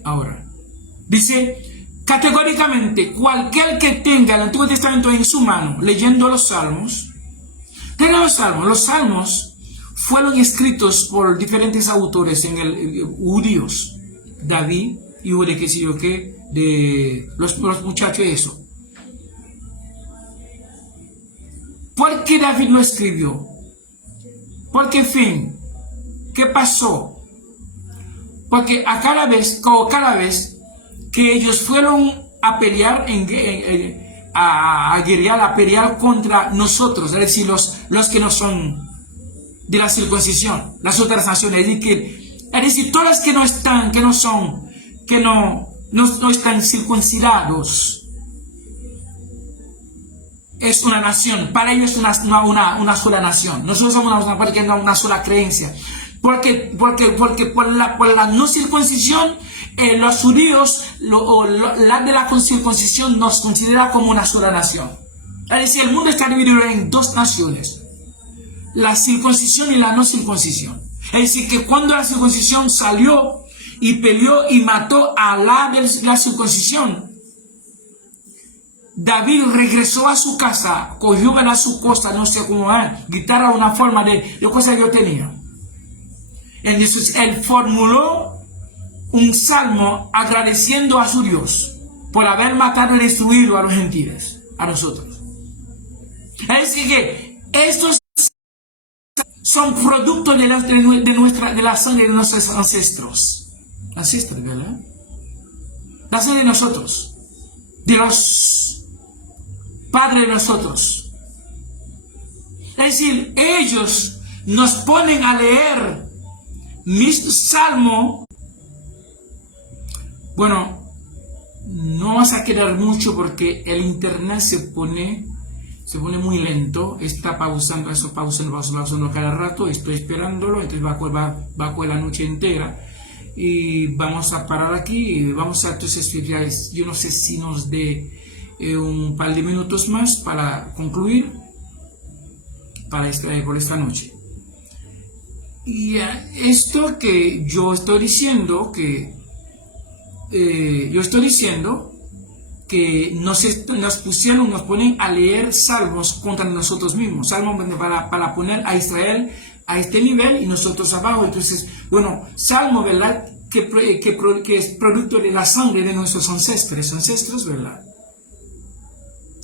Ahora, dice categóricamente, cualquier que tenga el Antiguo Testamento en su mano, leyendo los Salmos, los Salmos fueron escritos por diferentes autores judíos, David, hijo de qué sé yo qué, de los muchachos de eso. ¿Por qué David lo escribió? ¿Por qué fin? ¿Qué pasó? Porque cada vez que ellos fueron a pelear, a guerrear, a pelear contra nosotros, es decir, los que no son de la circuncisión, las otras naciones, es decir, todas las que no están circuncidados, es una nación, para ellos es una sola nación. Nosotros somos una sola creencia. Porque por la no circuncisión, los judíos, la de la circuncisión nos considera como una sola nación. Es decir, el mundo está dividido en dos naciones, la circuncisión y la no circuncisión. Es decir, que cuando la circuncisión salió y peleó y mató a la circuncisión, David regresó a su casa, cogió a su cosa, no sé cómo, guitarra, una forma de cosa que yo tenía. Entonces él formuló un salmo agradeciendo a su Dios por haber matado y destruido a los gentiles, a nosotros. Es decir, que estos son productos de la sangre de nuestros ancestros. Ancestros, ¿verdad? La sangre de nosotros, de los padres de nosotros. Es decir, ellos nos ponen a leer mis salmos. Bueno, no vamos a quedar mucho porque el internet se pone muy lento, está pausando cada rato, estoy esperándolo, entonces va a coger la noche entera y vamos a parar aquí y vamos a entonces, yo no sé si nos dé un par de minutos más para concluir por esta noche. Y esto que yo estoy diciendo, que nos ponen a leer salmos contra nosotros mismos, salmos para poner a Israel a este nivel y nosotros abajo. Entonces, bueno, salmo, ¿verdad? Que es producto de la sangre de nuestros ancestros, ¿verdad?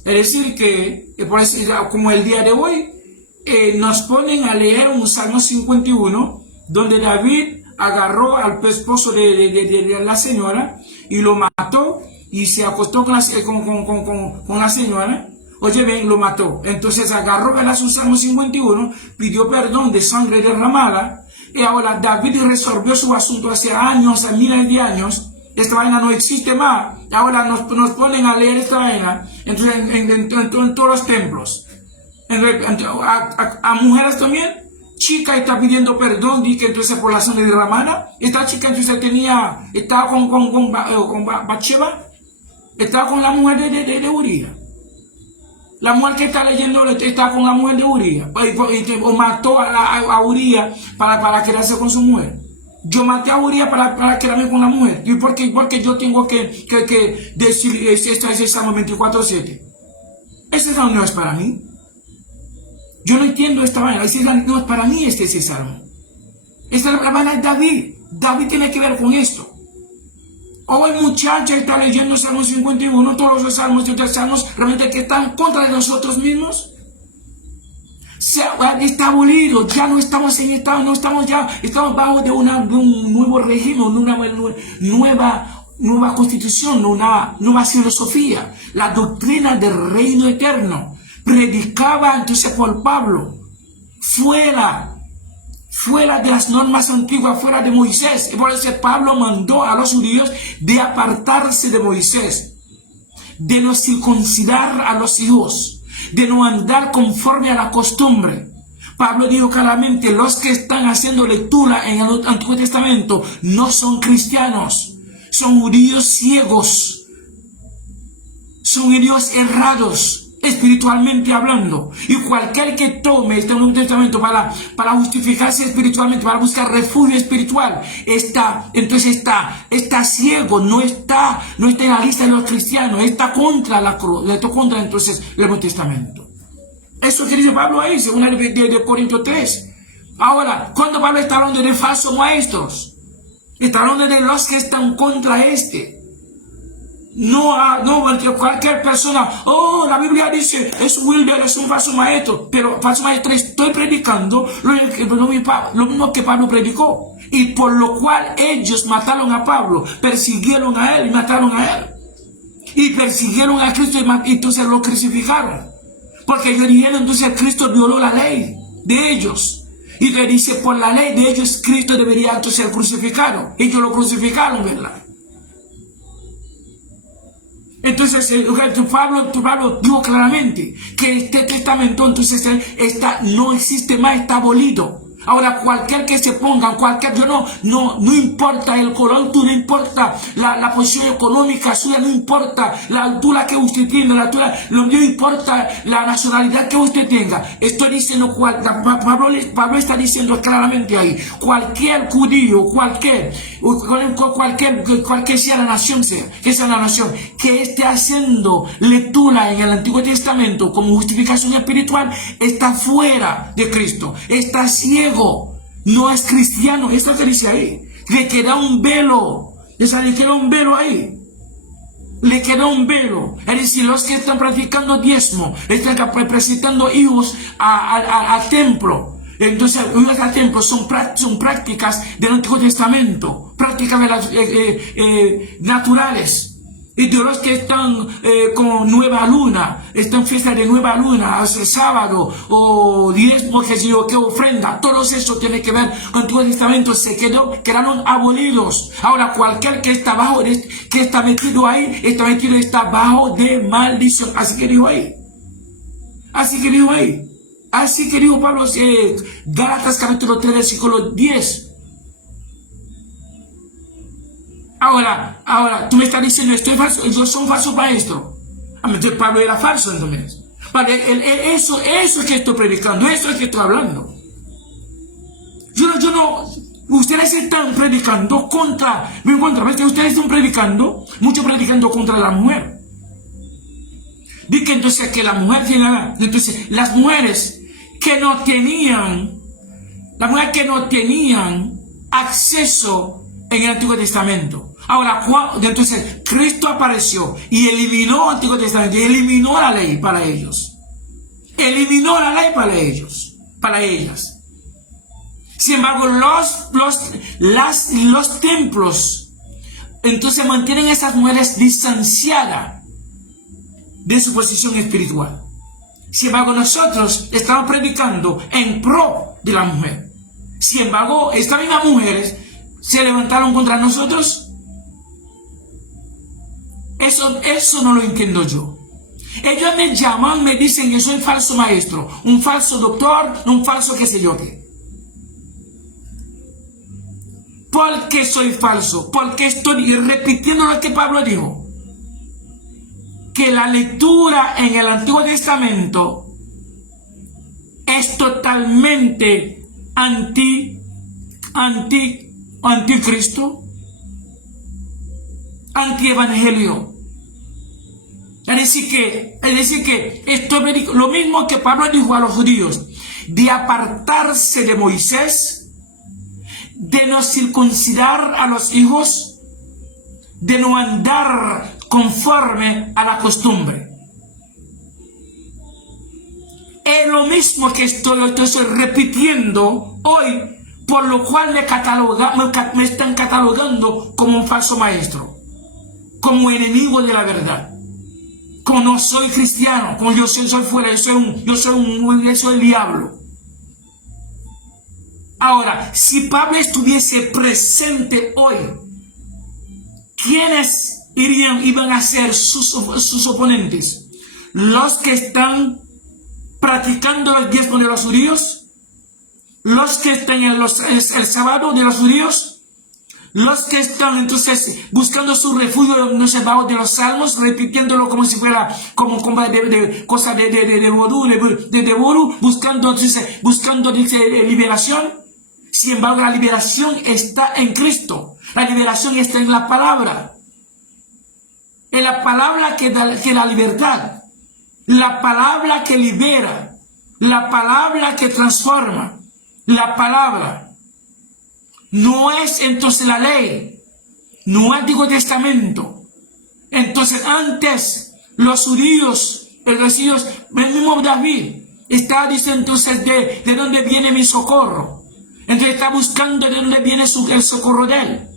Es decir, que por eso, como el día de hoy, nos ponen a leer un Salmo 51, donde David agarró al esposo de la señora y lo mató y se acostó con la señora. Oye, ven, lo mató. Entonces agarró su Salmo 51, pidió perdón de sangre derramada, y ahora David resolvió su asunto hace años, hace miles de años. Esta vaina no existe más. Ahora nos ponen a leer esta vaina en todos los templos. A mujeres también. Chica está pidiendo perdón, dice que entonces por la sangre derramada. Esta chica entonces estaba con Bathsheba, estaba con la mujer de Uría. La mujer que está leyendo está con la mujer de Uría, o mató a Uría para quedarse con su mujer. Yo maté a Uría para quedarme con la mujer. ¿Y por qué yo tengo que decir ese Salmo 24:7? Ese salmo no es para mí. Yo no entiendo esta vaina. No es para mí ese salmo. Esta es la vaina de David. David tiene que ver con esto. Hoy muchacha está leyendo el Salmo 51, todos los salmos realmente que están contra de nosotros mismos. está abolido, ya no estamos en estado, no estamos ya, estamos bajo de un nuevo régimen, una nueva constitución, una nueva filosofía, la doctrina del reino eterno, predicaba entonces por Pablo, fuera de las normas antiguas, fuera de Moisés. Y por eso Pablo mandó a los judíos de apartarse de Moisés, de no circuncidar a los hijos, de no andar conforme a la costumbre. Pablo dijo claramente, los que están haciendo lectura en el Antiguo Testamento no son cristianos, son judíos ciegos, son judíos errados, espiritualmente hablando. Y cualquier que tome este Nuevo Testamento para justificarse espiritualmente, para buscar refugio espiritual, está ciego, no está en la lista de los cristianos, está contra la cruz, está contra entonces el Nuevo Testamento. Eso que dice Pablo ahí, según el de Corintios 3. Ahora, cuando Pablo está hablando de falsos maestros, está hablando de los que están contra este. No, cualquier persona, la Biblia dice, es Wilder, es un falso maestro, pero falso maestro estoy predicando lo mismo que Pablo predicó, y por lo cual ellos mataron a Pablo, persiguieron a él y mataron a él, y persiguieron a Cristo y entonces lo crucificaron, porque ellos dijeron, entonces Cristo violó la ley de ellos, y le dice, por la ley de ellos Cristo debería entonces ser crucificado, ellos lo crucificaron, ¿verdad? Entonces Pablo dijo claramente que este testamento entonces no existe más, está abolido. Ahora cualquier que se ponga, no importa el color, no importa la posición económica suya, no importa la altura que usted tiene, no importa la nacionalidad que usted tenga. Estoy diciendo, Pablo está diciendo claramente ahí, cualquier judío, cualquier sea la nación, que esté haciendo lectura en el Antiguo Testamento como justificación espiritual, está fuera de Cristo, está ciego, no es cristiano. Esto se dice ahí, le queda un velo, le queda un velo ahí. Le queda un velo. Es decir, los que están practicando diezmo, están presentando hijos al templo. Entonces, hijos al templo son prácticas del Antiguo Testamento, prácticas naturales. Y de los que están con nueva luna, están en fiesta de nueva luna, sábado, o diezmo, que ofrenda, todo eso tiene que ver con el Antiguo Testamento, quedaron abolidos. Ahora, cualquier que está metido ahí, está bajo de maldición. Así que dijo ahí. Así que dijo Pablo, Gálatas capítulo 3, versículo 10. Ahora, tú me estás diciendo, estoy falso, yo soy un falso maestro. Entonces Pablo era falso, entonces. Eso es que estoy predicando, eso es que estoy hablando. Yo no, ustedes están predicando ustedes están predicando, mucho predicando contra la mujer. Dice entonces que la mujer tiene, entonces las mujeres que no tenían acceso en el Antiguo Testamento. Ahora, entonces Cristo apareció y eliminó el Antiguo Testamento y eliminó la ley para ellos. Eliminó la ley para ellas. Sin embargo, los templos entonces mantienen a esas mujeres distanciadas de su posición espiritual. Sin embargo, nosotros estamos predicando en pro de la mujer. Sin embargo, estas mismas mujeres se levantaron contra nosotros. Eso no lo entiendo yo. Ellos me llaman, me dicen que soy falso maestro, un falso doctor, un falso qué sé yo qué. ¿Por qué soy falso? Porque estoy repitiendo lo que Pablo dijo. Que la lectura en el Antiguo Testamento es totalmente anticristo, antievangelio. Es decir que esto lo mismo que Pablo dijo a los judíos, de apartarse de Moisés, de no circuncidar a los hijos, de no andar conforme a la costumbre. Es lo mismo que estoy repitiendo hoy, por lo cual me están catalogando como un falso maestro, como enemigo de la verdad. Como no soy cristiano, como yo soy fuera, yo soy el diablo. Ahora, si Pablo estuviese presente hoy, ¿quiénes iban a ser sus oponentes? Los que están practicando el diezmo de los judíos, los que están en el sábado de los judíos, los que están entonces buscando su refugio debajo de los salmos, repitiéndolo como si fuera como cosa de vodú, buscando liberación. Sin embargo, la liberación está en Cristo. La liberación está en la palabra. En la palabra que da libertad. La palabra que libera. La palabra que transforma. La palabra. No es entonces la ley. No es el Antiguo Testamento. Entonces antes los judíos, el mismo David, está diciendo entonces de dónde viene mi socorro. Entonces está buscando de dónde viene el socorro de él.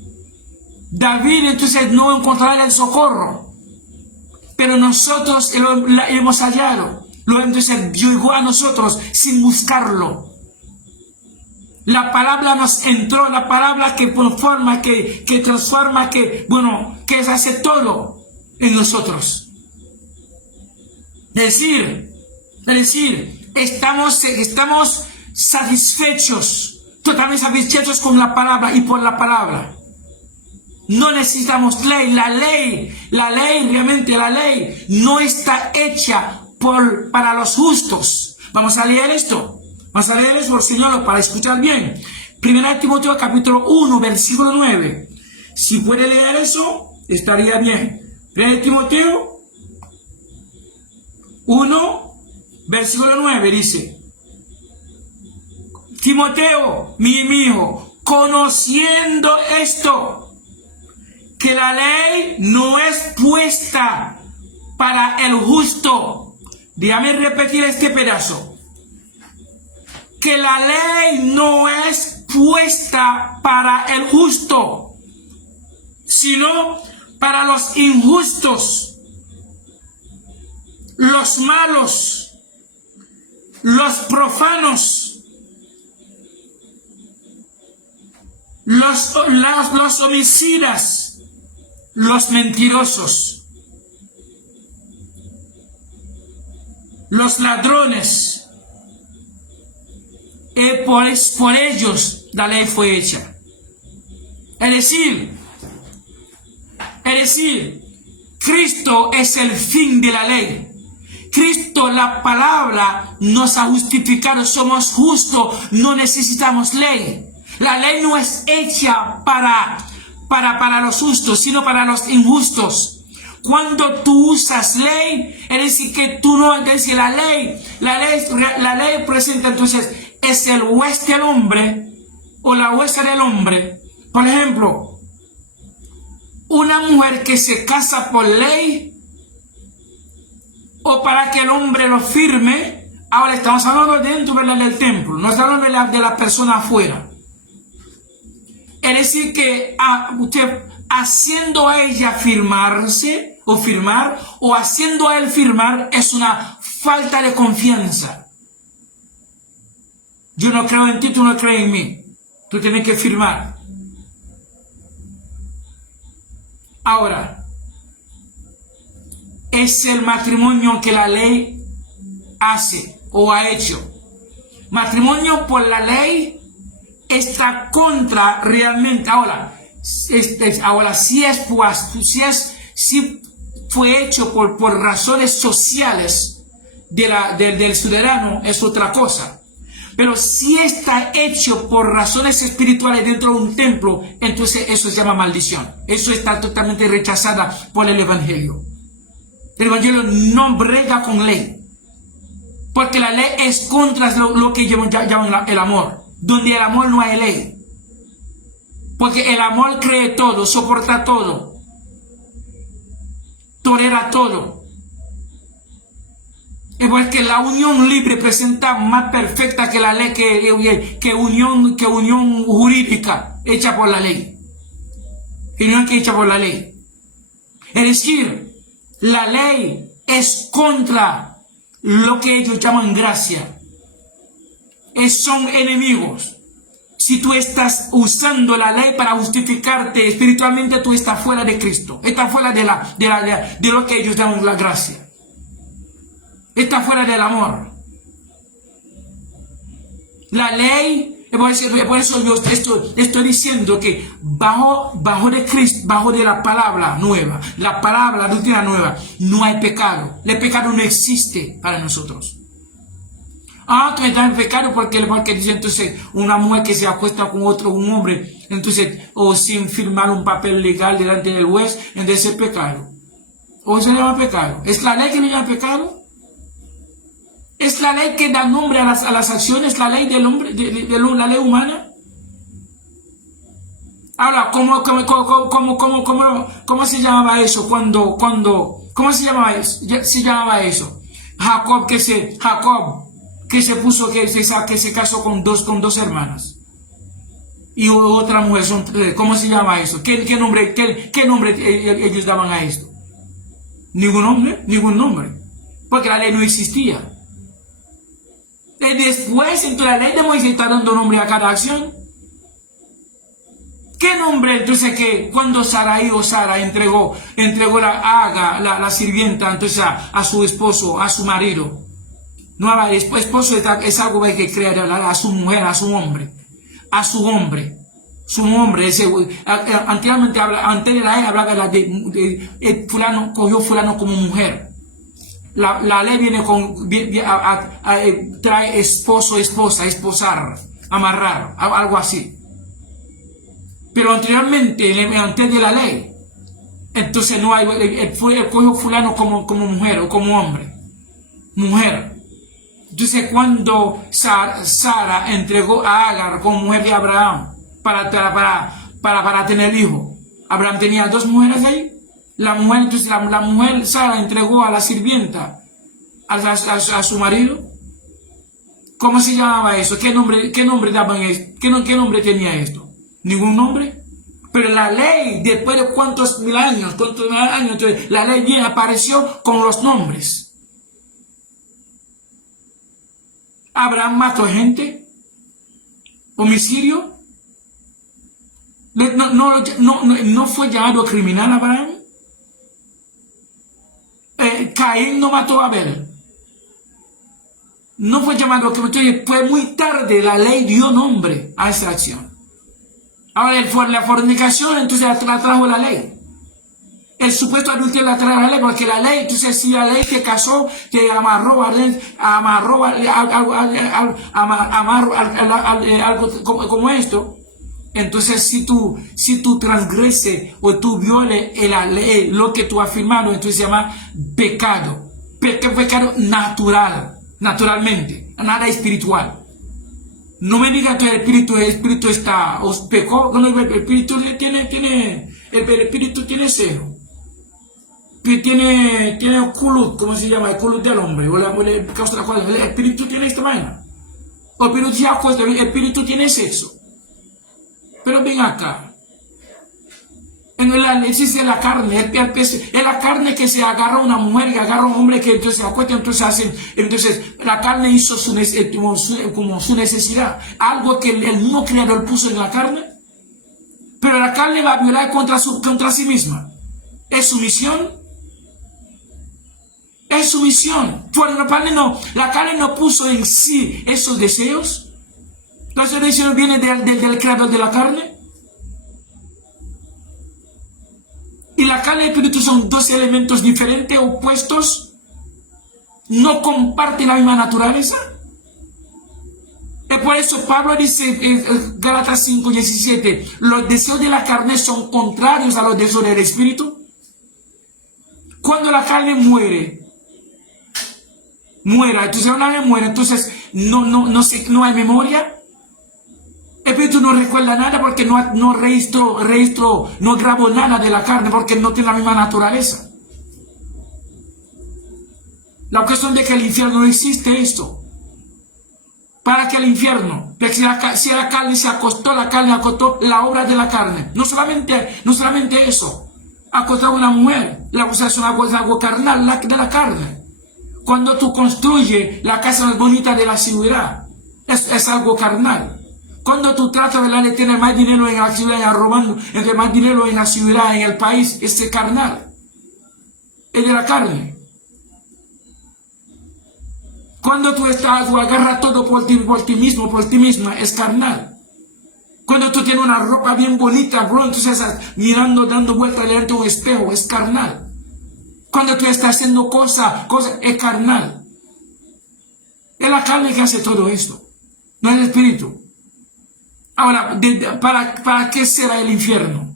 David entonces no encontrará el socorro. Pero nosotros lo hemos hallado. Entonces llegó a nosotros sin buscarlo. La palabra nos entró, la palabra que conforma, que transforma, que hace todo en nosotros. Es decir, estamos satisfechos. Totalmente satisfechos con la palabra y por la palabra. No necesitamos ley. La ley no está hecha para los justos. Vamos a leer esto. Vamos a leer eso, por señor, para escuchar bien. 1 Timoteo capítulo 1, versículo 9. Si puede leer eso, estaría bien. 1 Timoteo 1, versículo 9 dice: Timoteo, mi hijo, conociendo esto, que la ley no es puesta para el justo. Déjame repetir este pedazo. Que la ley no es puesta para el justo, sino para los injustos, los malos, los profanos, los homicidas, los mentirosos, los ladrones. Por ellos la ley fue hecha. Es decir, Cristo es el fin de la ley. Cristo, la palabra, nos ha justificado, somos justos, no necesitamos ley. La ley no es hecha para los justos, sino para los injustos. Cuando tú usas ley, es decir, que tú no, es decir, la ley presenta entonces, es el juez del hombre, o la jueza del hombre. Por ejemplo, una mujer que se casa por ley, o para que el hombre lo firme. Ahora estamos hablando dentro del templo, no estamos hablando de la persona afuera. Es decir, que usted haciendo a ella firmarse o firmar, o haciendo a él firmar, es una falta de confianza. Yo no creo en ti, tú no crees en mí. Tú tienes que firmar. Ahora, es el matrimonio que la ley hace o ha hecho. Matrimonio por la ley está contra realmente. Ahora, si fue hecho por razones sociales del ciudadano, es otra cosa. Pero si está hecho por razones espirituales dentro de un templo, entonces eso se llama maldición. Eso está totalmente rechazada por el Evangelio. El Evangelio no brega con ley. Porque la ley es contra lo que llaman el amor. Donde el amor no hay ley. Porque el amor cree todo, soporta todo, tolera todo. Es porque la unión libre presenta más perfecta que la ley, que unión jurídica hecha por la ley. Unión que hecha por la ley. Es decir, la ley es contra lo que ellos llaman gracia. Son enemigos. Si tú estás usando la ley para justificarte espiritualmente, tú estás fuera de Cristo. Estás fuera de lo que ellos llaman la gracia. Está fuera del amor. La ley, por eso yo estoy diciendo que bajo de Cristo, bajo de la palabra nueva, la doctrina nueva, no hay pecado. El pecado no existe para nosotros. Tú estás en pecado porque dice entonces una mujer que se acuesta con un hombre, entonces, o sin firmar un papel legal delante del juez, entonces es pecado. O se llama pecado. ¿Es la ley que le llama pecado? ¿Es la ley que da nombre a las acciones, la ley del hombre, la ley humana? Ahora, ¿cómo se llamaba eso cómo se llamaba eso? Se llamaba eso. Jacob que se casó con dos hermanas. Y otra mujer, ¿cómo se llama eso? ¿Qué nombre ellos daban a esto? Ningún nombre. Porque la ley no existía. Y después, entonces la ley de Moisés está dando nombre a cada acción. ¿Qué nombre? Entonces que cuando Sara entregó la sirvienta entonces a su esposo, a su marido. No, esposo es algo que hay que crear a su mujer, a su hombre. Su hombre, antiguamente antes de la ley hablaba de fulano, cogió fulano como mujer. La ley viene trae esposo, esposa, esposar, amarrar, algo así. Pero anteriormente, antes de la ley, entonces no hay, cogió fulano como mujer o como hombre. Mujer. Entonces cuando Sara entregó a Agar como mujer de Abraham para tener hijo, Abraham tenía dos mujeres ahí. La mujer Sara entregó a la sirvienta a su marido. ¿Cómo se llamaba eso? ¿Qué nombre daban esto? ¿Qué nombre tenía esto? Ningún nombre. Pero la ley, después de cuántos mil años, entonces, la ley bien apareció con los nombres. Abraham mató gente. Homicidio. No fue llamado criminal Abraham. Caín no mató a Abel. No fue llamado que fue muy tarde, la ley dio nombre a esa acción. Ahora la fornicación entonces la trajo la ley. El supuesto adulterio la trajo la ley, porque la ley, entonces si la ley te casó, te amarró algo como esto. Entonces si tú transgreses o tú violes la ley, lo que tú has firmado, entonces se llama pecado. Pecado naturalmente, nada espiritual. No me digan que el espíritu está, os pecó, no, el espíritu tiene cero. Tiene culo, ¿cómo se llama? El culo del hombre, el espíritu tiene esta vaina. El espíritu tiene sexo. Pero ven acá. Existe la carne, es la carne que se agarra a una mujer, que agarra a un hombre, que entonces se acuesta, entonces la carne hizo como su necesidad, algo que el mismo creador puso en la carne, pero la carne va a violar contra sí misma. ¿Es su misión? Es su misión. La carne no puso en sí esos deseos. ¿Los deseos vienen del creador de la carne? Y la carne y el espíritu son dos elementos diferentes, opuestos. No comparten la misma naturaleza. Y por eso Pablo dice en Gálatas 5:17, los deseos de la carne son contrarios a los deseos del espíritu. Cuando la carne entonces no hay memoria. El espíritu no recuerda nada porque no grabó nada de la carne porque no tiene la misma naturaleza. La cuestión de que el infierno no existe esto. ¿Para qué el infierno? Porque si la carne se acostó, la carne acostó la obra de la carne. No solamente eso. Acostar a una mujer, la cosa es algo carnal de la carne. Cuando tú construyes la casa más bonita de la ciudad, es algo carnal. Cuando tú tratas de tener más dinero en la ciudad, robando, entre más dinero en la ciudad, en el país, es carnal. Es de la carne. Cuando tú agarras todo por ti misma, es carnal. Cuando tú tienes una ropa bien bonita, bro, entonces estás mirando, dando vueltas delante de un espejo, es carnal. Cuando tú estás haciendo cosas, es carnal. Es la carne que hace todo esto, no es el espíritu. Ahora, ¿para qué será el infierno?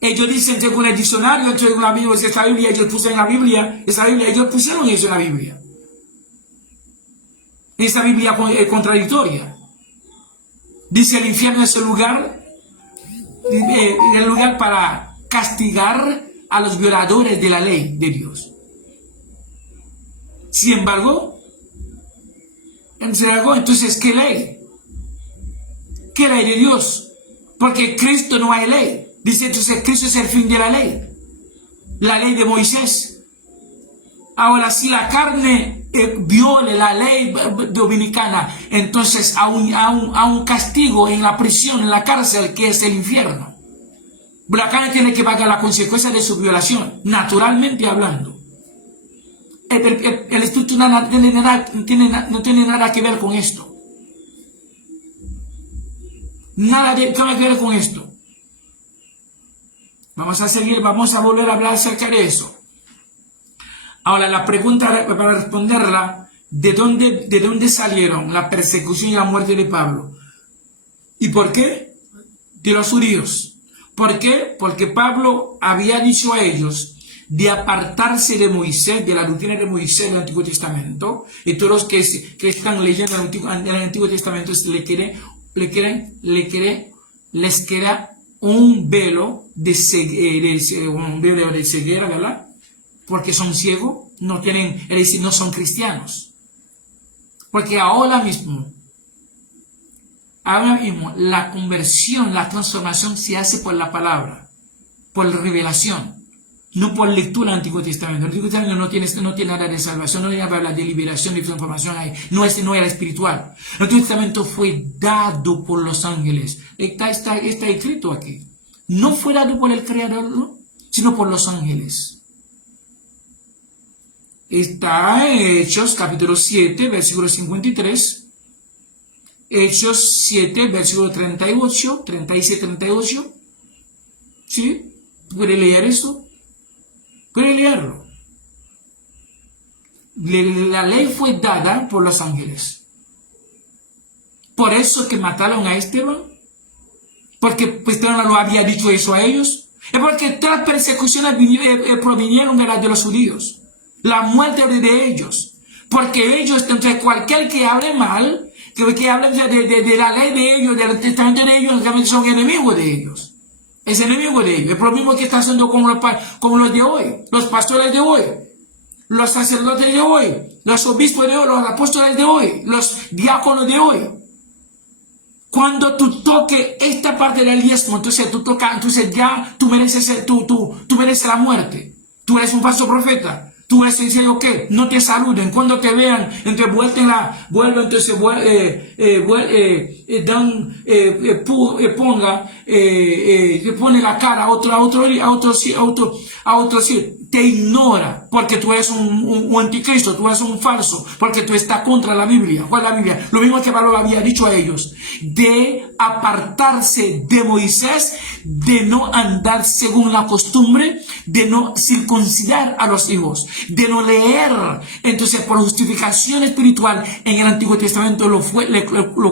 Ellos dicen, tengo el diccionario, tengo la Biblia, esta Biblia, ellos pusieron en la Biblia, ellos pusieron eso en la Biblia. Esta Biblia es contradictoria. Dice el infierno es el lugar para castigar a los violadores de la ley de Dios. Sin embargo, entonces, ¿qué ley? ¿Qué ley de Dios? Porque Cristo no hay ley. Dice entonces, Cristo es el fin de la ley de Moisés. Ahora, si la carne viole la ley dominicana, entonces a un castigo en la prisión, en la cárcel, que es el infierno. La carne tiene que pagar la consecuencia de su violación, naturalmente hablando. El espíritu no tiene nada que ver con esto. Nada que ver con esto. Vamos a seguir, vamos a volver a hablar acerca de eso. Ahora, la pregunta para responderla, ¿de dónde salieron la persecución y la muerte de Pablo? ¿Y por qué? De los judíos. ¿Por qué? Porque Pablo había dicho a ellos de apartarse de Moisés, de la doctrina de Moisés del Antiguo Testamento, y todos los que están leyendo el Antiguo Testamento les queda un velo de ceguera, ¿verdad? Porque son ciegos, no son cristianos. Porque ahora mismo, la conversión, la transformación se hace por la palabra, por revelación, no por lectura del Antiguo Testamento. El Antiguo Testamento no tiene nada de salvación, no habla de liberación, de transformación ahí, no era espiritual. El Antiguo Testamento fue dado por los ángeles. Está escrito aquí. No fue dado por el Creador, ¿no? Sino por los ángeles. Está en Hechos capítulo 7, versículo 53. Hechos 7, versículo 38, 37, 38. ¿Sí? ¿Puede leer eso? Puede leerlo. La ley fue dada por los ángeles. Por eso que mataron a Esteban. Porque Esteban no había dicho eso a ellos. Es porque todas las persecuciones provinieron de los judíos. La muerte de ellos. Porque ellos, entre cualquier que hable mal, que hable de la ley de ellos, del testamento de ellos, realmente son enemigos de ellos. Es enemigo de ellos. Es lo mismo que está haciendo con los de hoy, los pastores de hoy, los sacerdotes de hoy, los obispos de hoy, los apóstoles de hoy, los diáconos de hoy. Cuando tú toques esta parte del diezmo, entonces ya tú mereces la muerte. Tú eres un falso profeta. Tú eres diciendo que no te saluden. Cuando te vean, entonces pone la cara a otro, te ignora, porque tú eres un anticristo, tú eres un falso, porque tú estás contra la Biblia. ¿Cuál es la Biblia? Lo mismo que Pablo había dicho a ellos, de apartarse de Moisés, de no andar según la costumbre, de no circuncidar a los hijos, de no leer, entonces por justificación espiritual en el Antiguo Testamento, lo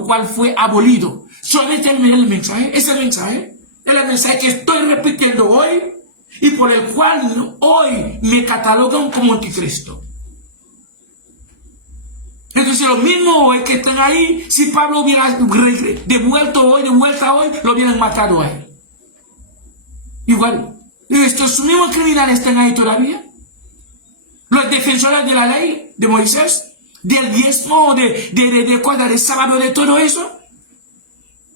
cual fue abolido. Solamente el mensaje, ese mensaje, es el mensaje que estoy repitiendo hoy y por el cual hoy me catalogan como anticristo. Entonces lo mismo hoy que están ahí, si Pablo hubiera de vuelta hoy, lo hubieran matado a él. Igual, estos mismos criminales están ahí todavía. los defensores de la ley de Moisés, del diezmo, del sábado, de todo eso,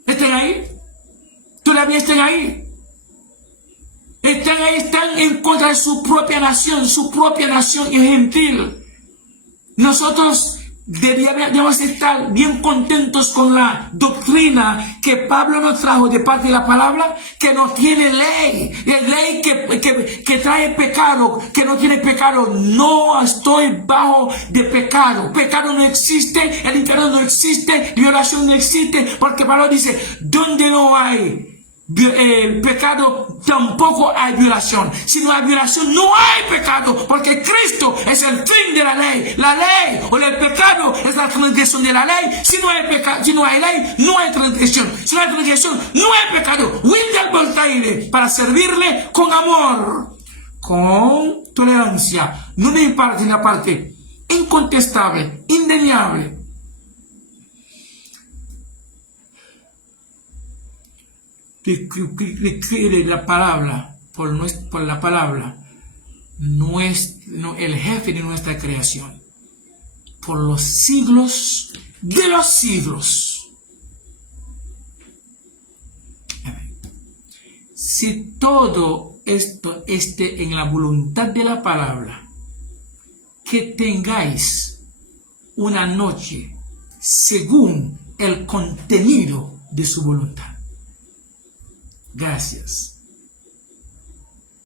están ahí, todavía están ahí. Están en contra de su propia nación y gentil. Nosotros debemos estar bien contentos con la doctrina que Pablo nos trajo de parte de la palabra, que no tiene ley, es ley que trae pecado, que no tiene pecado. No estoy bajo de pecado. Pecado no existe, el infierno no existe, violación no existe, porque Pablo dice, donde no hay pecado, tampoco hay violación. Si no hay violación, no hay pecado, porque Cristo es el fin de la ley. La ley o el pecado es la transgresión de la ley. Si no hay pecado, si no hay ley, no hay transgresión. Si no hay transgresión, no hay pecado. Huye al voltaire para servirle con amor, con tolerancia, no me imparte la parte incontestable, indeniable. De la palabra, por la palabra, el jefe de nuestra creación, por los siglos de los siglos. Si todo esto esté en la voluntad de la palabra, que tengáis una noche según el contenido de su voluntad. Gracias.